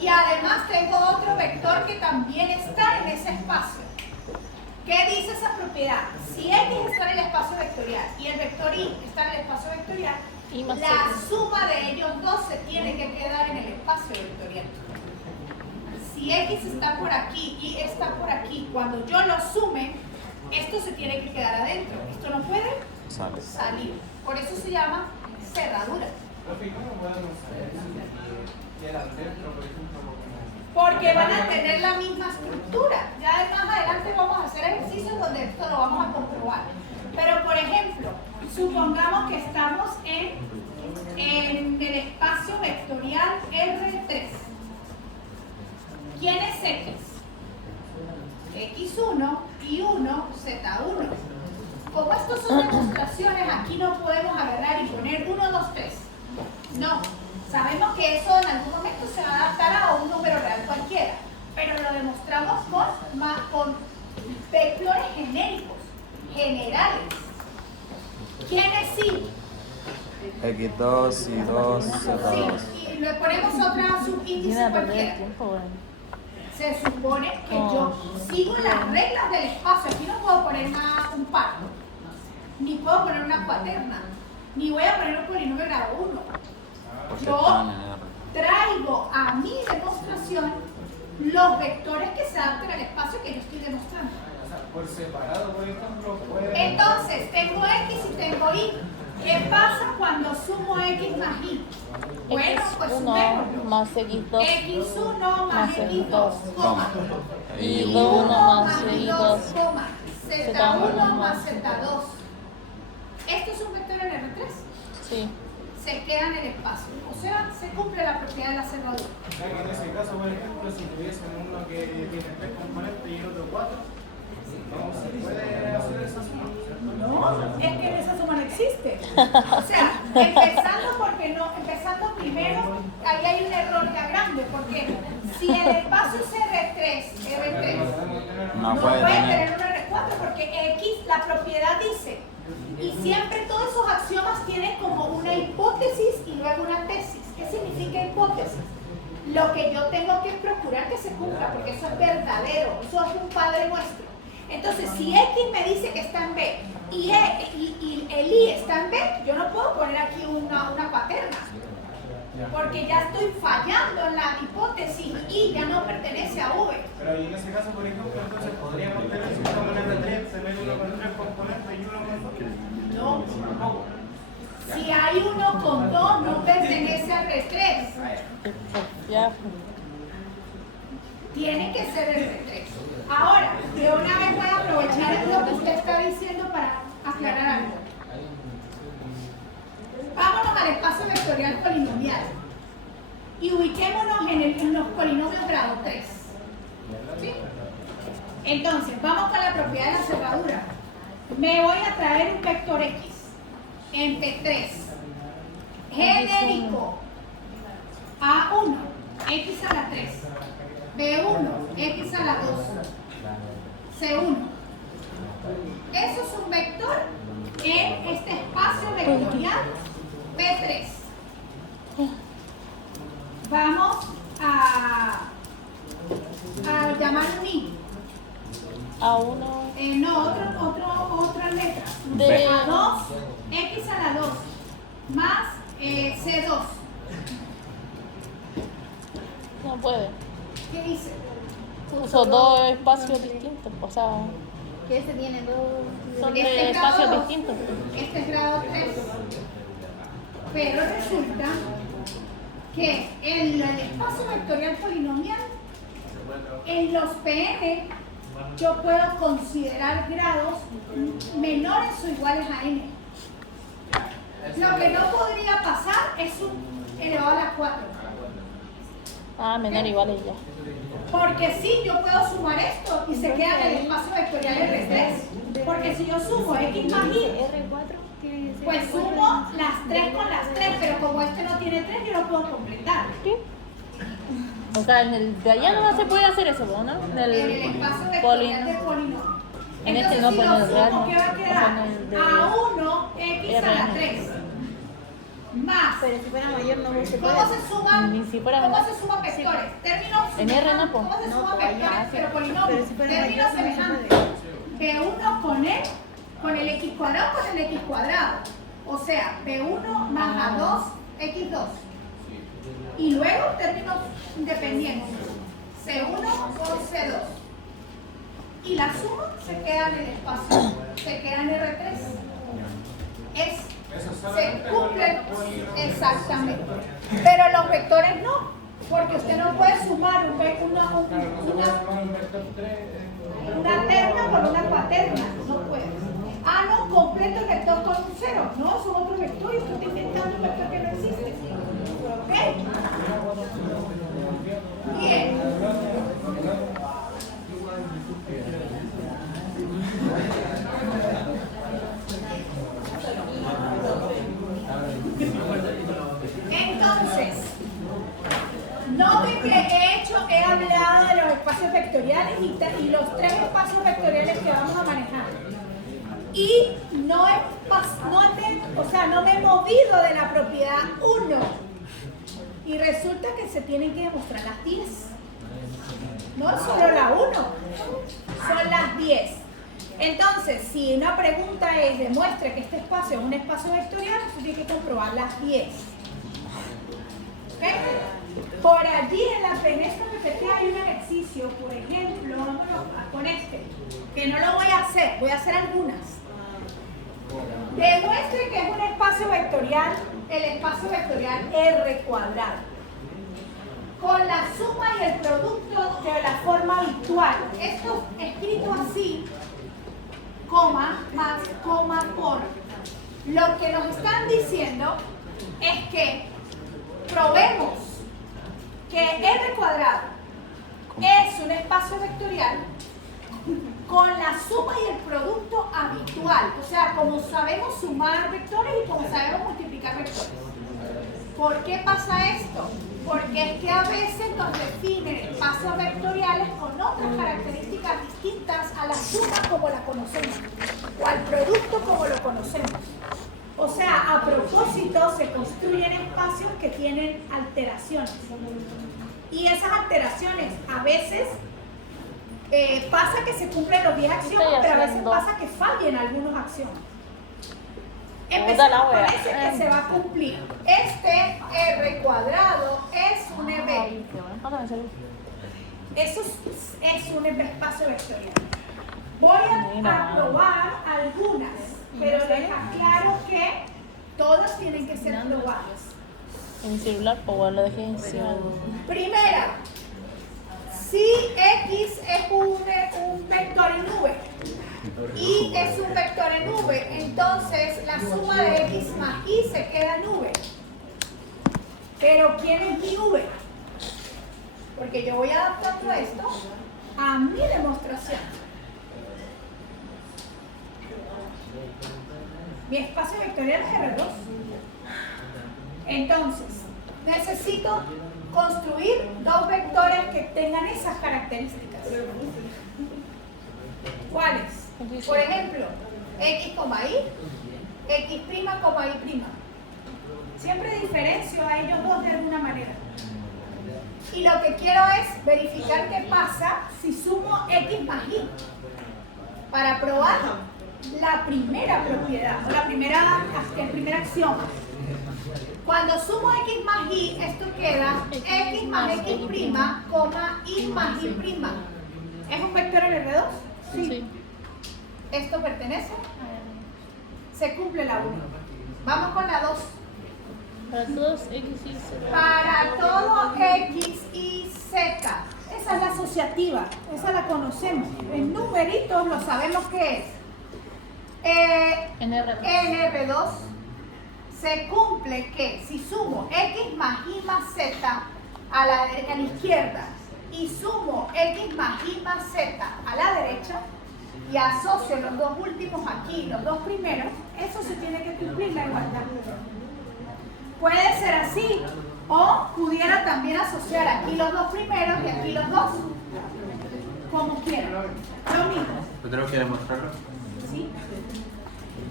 Y además tengo otro vector que también está en ese espacio. ¿Qué dice esa propiedad? Si x está en el espacio vectorial y el vector y está en el espacio vectorial, la suma de ellos dos se tiene que quedar en el espacio vectorial. Si x está por aquí y está por aquí, cuando yo lo sume, esto se tiene que quedar adentro. Esto no puede salir. Por eso se llama cerradura. Porque van a tener la misma estructura. Ya más adelante vamos a hacer ejercicios donde esto lo vamos a comprobar. Pero por ejemplo, supongamos que estamos en el espacio vectorial R3. ¿Quién es X? X1, Y1, Z1. Como estos son demostraciones, aquí no podemos agarrar y poner 1, 2, 3. No. Sabemos que eso en algún momento se va a adaptar a un número real cualquiera, pero lo demostramos con vectores genéricos, generales. ¿Quién es Y? X2, Y2, Z2. Sí, y le ponemos otra subíndice cualquiera. Se supone que yo sigo las reglas del espacio. Aquí no puedo poner un par, ni puedo poner una cuaterna, ni voy a poner un polinomio grado 1. Yo traigo a mi demostración los vectores que se adaptan al espacio que yo estoy demostrando. Por separado, por ejemplo, Entonces, tengo X y tengo Y. ¿Qué pasa cuando sumo X más Y? Bueno, pues X1 más X2 X1 más X2, coma. Y1 más Y2 coma. Z1 más Z2. ¿Esto es un vector en R3? Sí. Se queda en el espacio, o sea, se cumple la propiedad de la cerradura. ya que en ese caso, por ejemplo, si tuviesen uno que tiene 3 componentes y el otro 4, no se puede hacer esa suma. No, es que esa suma no existe. O sea, empezando primero, ahí hay un error ya grande, porque si el espacio es R3, No no puede puede tener. tener un R4 porque X, la propiedad dice, y siempre todos esos axiomas tienen como una hipótesis y luego una tesis. ¿Qué significa hipótesis? Lo que yo tengo que procurar que se cumpla, porque eso es verdadero, eso es un Padre Nuestro. Entonces, si X me dice que está en B y el Y está en B, yo no puedo poner aquí una paterna, porque ya estoy fallando en la hipótesis y ya no pertenece a V. Pero y en ese caso, por ejemplo, entonces podríamos tener si estamos en R3, tener uno con 3 componentes y uno con 2. No. Si hay uno con 2, no pertenece a R3. Ya. Tiene que ser R3. Ahora, de una vez voy a aprovechar lo que usted está diciendo para aclarar algo. Vámonos al espacio vectorial polinomial y ubiquémonos en los polinomios grado 3. ¿Sí? Entonces, vamos con la propiedad de la cerradura. Me voy a traer un vector X en P3 genérico A1, X a la 3, B1, X a la 2, C1. Eso es un vector en este espacio vectorial P3. Vamos a llamar mi. A1 Otra letra. de A2, X a la 2, más C2. no puede. ¿Qué hice? Uso dos espacios distintos, o sea, Que ese tiene dos. son Este de es grado espacios 2. distintos. Este es grado 3. Pero resulta que en el espacio vectorial polinomial, en los Pn, yo puedo considerar grados menores o iguales a n. Lo que no podría pasar es un elevado a la 4. Ah, menor igual y ya. Porque sí, yo puedo sumar esto y se queda en el espacio vectorial R3. Porque si yo sumo X más Y, R4 tiene que ser. pues sumo las 3 con las 3, pero como este no tiene 3, yo lo puedo completar. O sea, en el de allá no se puede hacer eso, ¿no? En En el espacio vectorial de polinomio. En este Entonces, no, si pues, lo en el real sumo, no. ¿qué va a O sea, quedar? en el de A1, X a la RN. 3. Más. Pero si fuera mayor no se puede. ¿Cómo se suman? Ni si fuera ¿Cómo menor. se suman vectores? Términos En R no, pues. ¿Cómo se No, suman pues, vectores? allá, Pero sí. polinomios. Pero si fuera Términos mayor, no se semejantes. P1 con el X cuadrado con el X cuadrado. O sea, P1 más A2, X2. Y luego términos independientes. C1 con C2. Y la suma se queda en el espacio, se queda en R3. Se cumple exactamente. Pero los vectores no, porque usted no puede sumar una terna con una cuaterna, no puede. Ah, no, completo el vector con un 0. No, son otros vectores, usted está inventando un vector que no existe. ¿Ok? Bien. Entonces, noten que he hablado de los espacios vectoriales y los 3 espacios vectoriales que vamos a manejar. Y no me he movido de la propiedad 1. Y resulta que se tienen que demostrar las 10. No es solo la 1, son las 10. Entonces, si una pregunta es, demuestre que este espacio es un espacio vectorial, usted tiene que comprobar las 10. ¿Ok? Por allí en esta PPT hay un ejercicio, por ejemplo, vámonos con este, que no lo voy a hacer algunas. Demuestre que es un espacio vectorial, el espacio vectorial R cuadrado, con la suma y el producto de la forma habitual. Esto escrito así, coma, más, coma, por. Lo que nos están diciendo es que probemos que R cuadrado es un espacio vectorial con la suma y el producto habitual. O sea, como sabemos sumar vectores y como sabemos multiplicar vectores. ¿Por qué pasa esto? Porque es que a veces nos definen espacios vectoriales con otras características distintas a la suma como la conocemos o al producto como lo conocemos. O sea, a propósito se construyen espacios que tienen alteraciones. Y esas alteraciones a veces pasa que se cumplen los 10 axiomas, pero a veces pasa que fallen algunos axiomas. Empezamos con ese que se va a cumplir. Este R cuadrado es un EB. Eso es un espacio vectorial. Voy a probar algunas, pero les aclaro que todas tienen que ser probadas. En mi celular, pues lo dejé encima. Primera, si X es un vector en V y es un vector en V, entonces la suma de X más Y se queda en V. Pero ¿quién es mi V? Porque yo voy adaptando esto a mi demostración. Mi espacio vectorial es R2. Entonces, necesito construir dos vectores que tengan esas características. ¿Cuáles? Por ejemplo, X, Y, X', Y'. Siempre diferencio a ellos dos de alguna manera. Y lo que quiero es verificar qué pasa si sumo X más Y. Para probar la primera propiedad, o el primer axioma. Cuando sumo X más Y, esto queda X más X', coma, Y más Y'. ¿Es un vector en R2? Sí. ¿Esto pertenece? Se cumple la 1. Vamos con la 2. Para todos X y Z. Para todo X y Z. Esa es la asociativa, esa la conocemos. En numeritos lo sabemos que es. En R2. En R2 se cumple que si sumo X más Y más Z a la izquierda y sumo X más Y más Z a la derecha y asocio los dos últimos aquí, los dos primeros, eso se tiene que cumplir la igualdad. Puede ser así, o pudiera también asociar aquí los dos primeros y aquí los dos, como quieran. Lo mismo. ¿Yo tengo que demostrarlo? ¿Sí?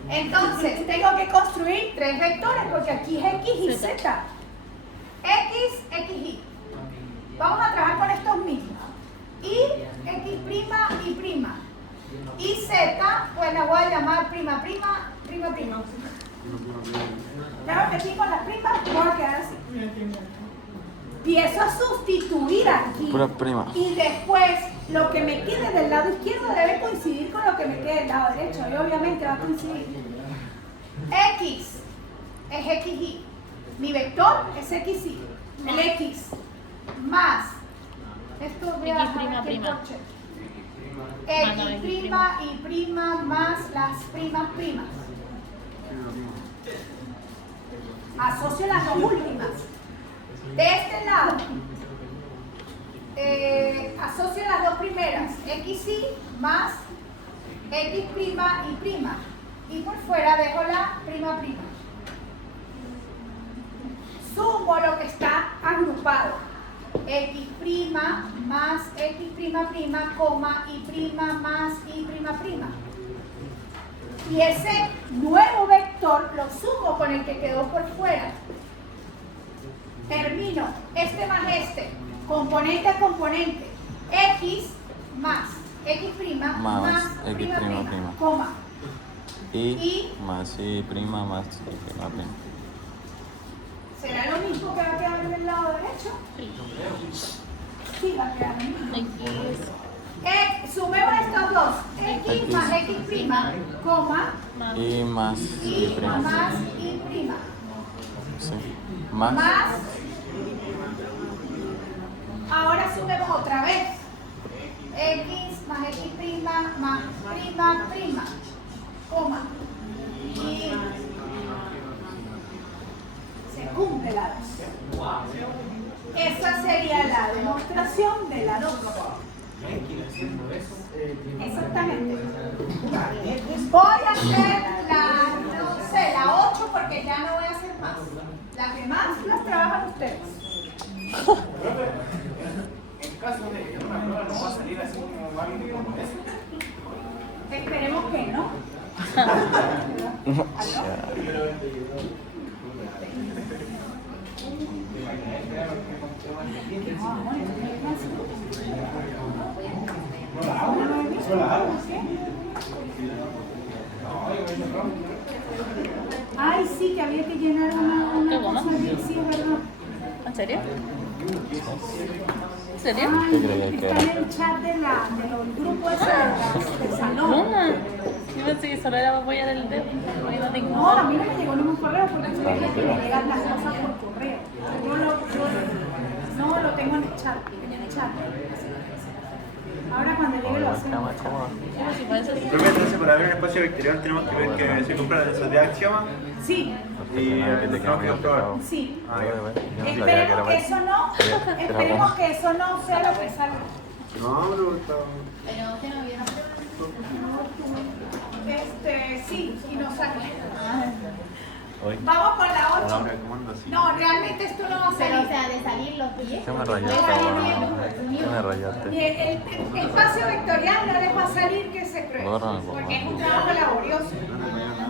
Entonces, tengo que construir tres vectores porque aquí es X y Z. X, X, Y. Vamos a trabajar con estos mismos. Y, X', Y'. Y Z, pues la voy a llamar prima. Ya me metí con las primas, voy a quedar así. Empiezo a sustituir aquí. Pura prima. Y después, lo que me quede del lado izquierdo debe coincidir con lo que me quede del lado derecho. Y obviamente va a coincidir. X es XY. Mi vector es XY. El X más. Esto voy a X', dejar aquí el prima. corche. X', X', Y' más las primas. Asocio las dos últimas. De este lado, asocio las dos primeras, XY más X', Y'. Y por fuera dejo la prima. Sumo lo que está agrupado. X' más X', coma, Y' más Y'. Y ese nuevo vector lo sumo con el que quedó por fuera. Termino este más este, componente a componente. X más X' más X', coma. Y más Y', más Y'. ¿Será lo mismo que va a quedar del lado derecho? Sí, va a quedar lo mismo. Sumemos estos dos. X más X', coma, Y más Y Y'. más Y'. Sí. Más. Ahora sumemos otra vez. X más X' más prima, coma. Y se cumple la 2. Esa sería la demostración de la 2. Exactamente. Voy a hacer la 8 porque ya no voy a hacer más. Las demás las trabajan ustedes. En caso de que una prueba no va a salir así como algo como eso. Esperemos que no. Ay, sí, que había que llenar una cosa. Sí, es verdad. ¿En serio? ¿En serio? Ay, está en el chat de los grupos del salón. ¿Cómo? Yo pensé que solo era para apoyar el dedo. Hoy no tengo. No, a mí no me llegó ningún correo porque eso es que me llegan las cosas por correo. No, lo tengo en el chat. Ahora cuando llegue lo hacemos. ¿Cómo si puede ser? Creo que entonces para ver un espacio vectorial tenemos que ver que se cumpla la densidad de axioma Sí, y tenemos que comprobar. sí. Ah, ya. Esperemos que eso no sea lo que salga. No, pero está. Pero usted no vio. Sí, y no sale. Hoy. Vamos con la 8. Ahora, ¿cómo anda así? No, realmente esto no va a Pero, salir. o sea, de salir los pies. ¿Qué me rayaste? ¿Qué me rayaste? El espacio vectorial no les va a salir que se pruebe, Bórrame, por porque es un favor. trabajo laborioso.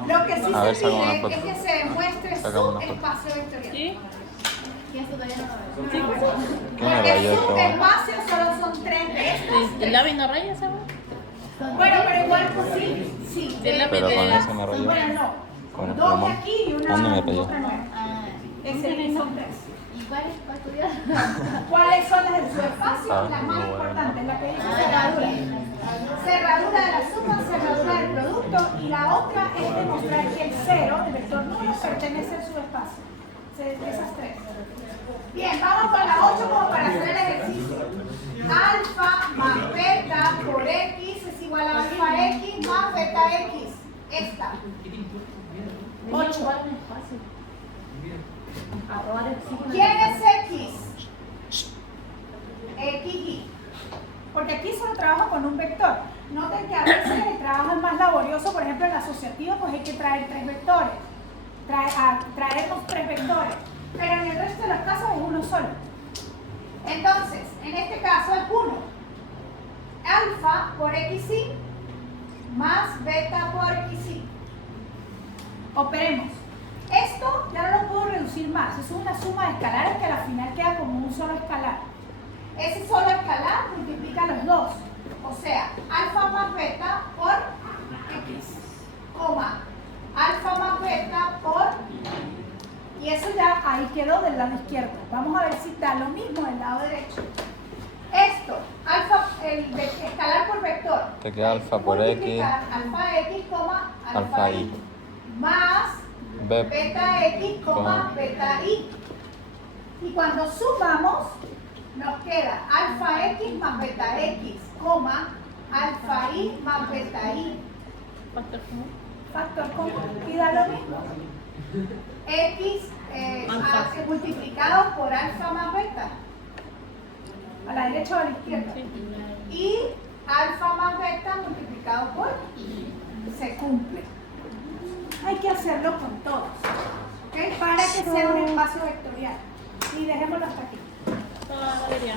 Lo que sí A ver, se saca una pide foto. es que se demuestre Saca su una foto. espacio vectorial. ¿Sí? Y eso todavía no lo veo. ¿Qué me Porque rayaste? su espacio solo son 3 de estos. ¿El lápiz no raya esa? Bueno, pero igual pues sí. Del lápiz Pero con de... eso me rayó. Bueno, no. Con el 2 de plumón. aquí y una ¿Dónde me rayó? otra nueva. Ah, Ese son 3. igual es para estudiar. ¿Cuáles son las de su espacio? Ah, Las más muy bueno. importantes, la que dice cerradura. Cerradura de la suma, cerradura del producto, y la otra es demostrar que el 0, el vector número, pertenece a su espacio. Esas 3. Bien, vamos con la 8 como para hacer el ejercicio. Alfa más beta por x es igual a alfa x más beta x. Esta. 8. ¿Quién es x? XY. Porque aquí solo trabajo con un vector. Noten que a veces el trabajo es más laborioso, por ejemplo en el asociativo pues hay que traer 3 vectores. Traemos 3 vectores. Pero en el resto de los casos es uno solo. Entonces, en este caso es 1. Alfa por xy más beta por xy. Operemos. Esto ya no lo puedo reducir más. Es una suma de escalares que al final queda como un solo escalar. Ese solo escalar multiplica los dos. O sea, alfa más beta por x, coma, alfa más beta por... Y eso ya ahí quedó del lado izquierdo. Vamos a ver si da lo mismo del lado derecho. Esto, alfa, el escalar por vector. Te queda alfa por x. Multiplicar alfa x, coma, Alfa y. más B. beta x, coma, beta y. Y cuando sumamos, nos queda alfa x más beta x, coma, alfa y más beta y. Factor común. Factor común, y da lo mismo. X Alfa. multiplicado por alfa más beta. A la derecha o a la izquierda. Y alfa más beta multiplicado por se cumple. Hay que hacerlo con todos, ¿ok? Para que sea un espacio vectorial. Y dejémoslo hasta aquí. Toda la galería.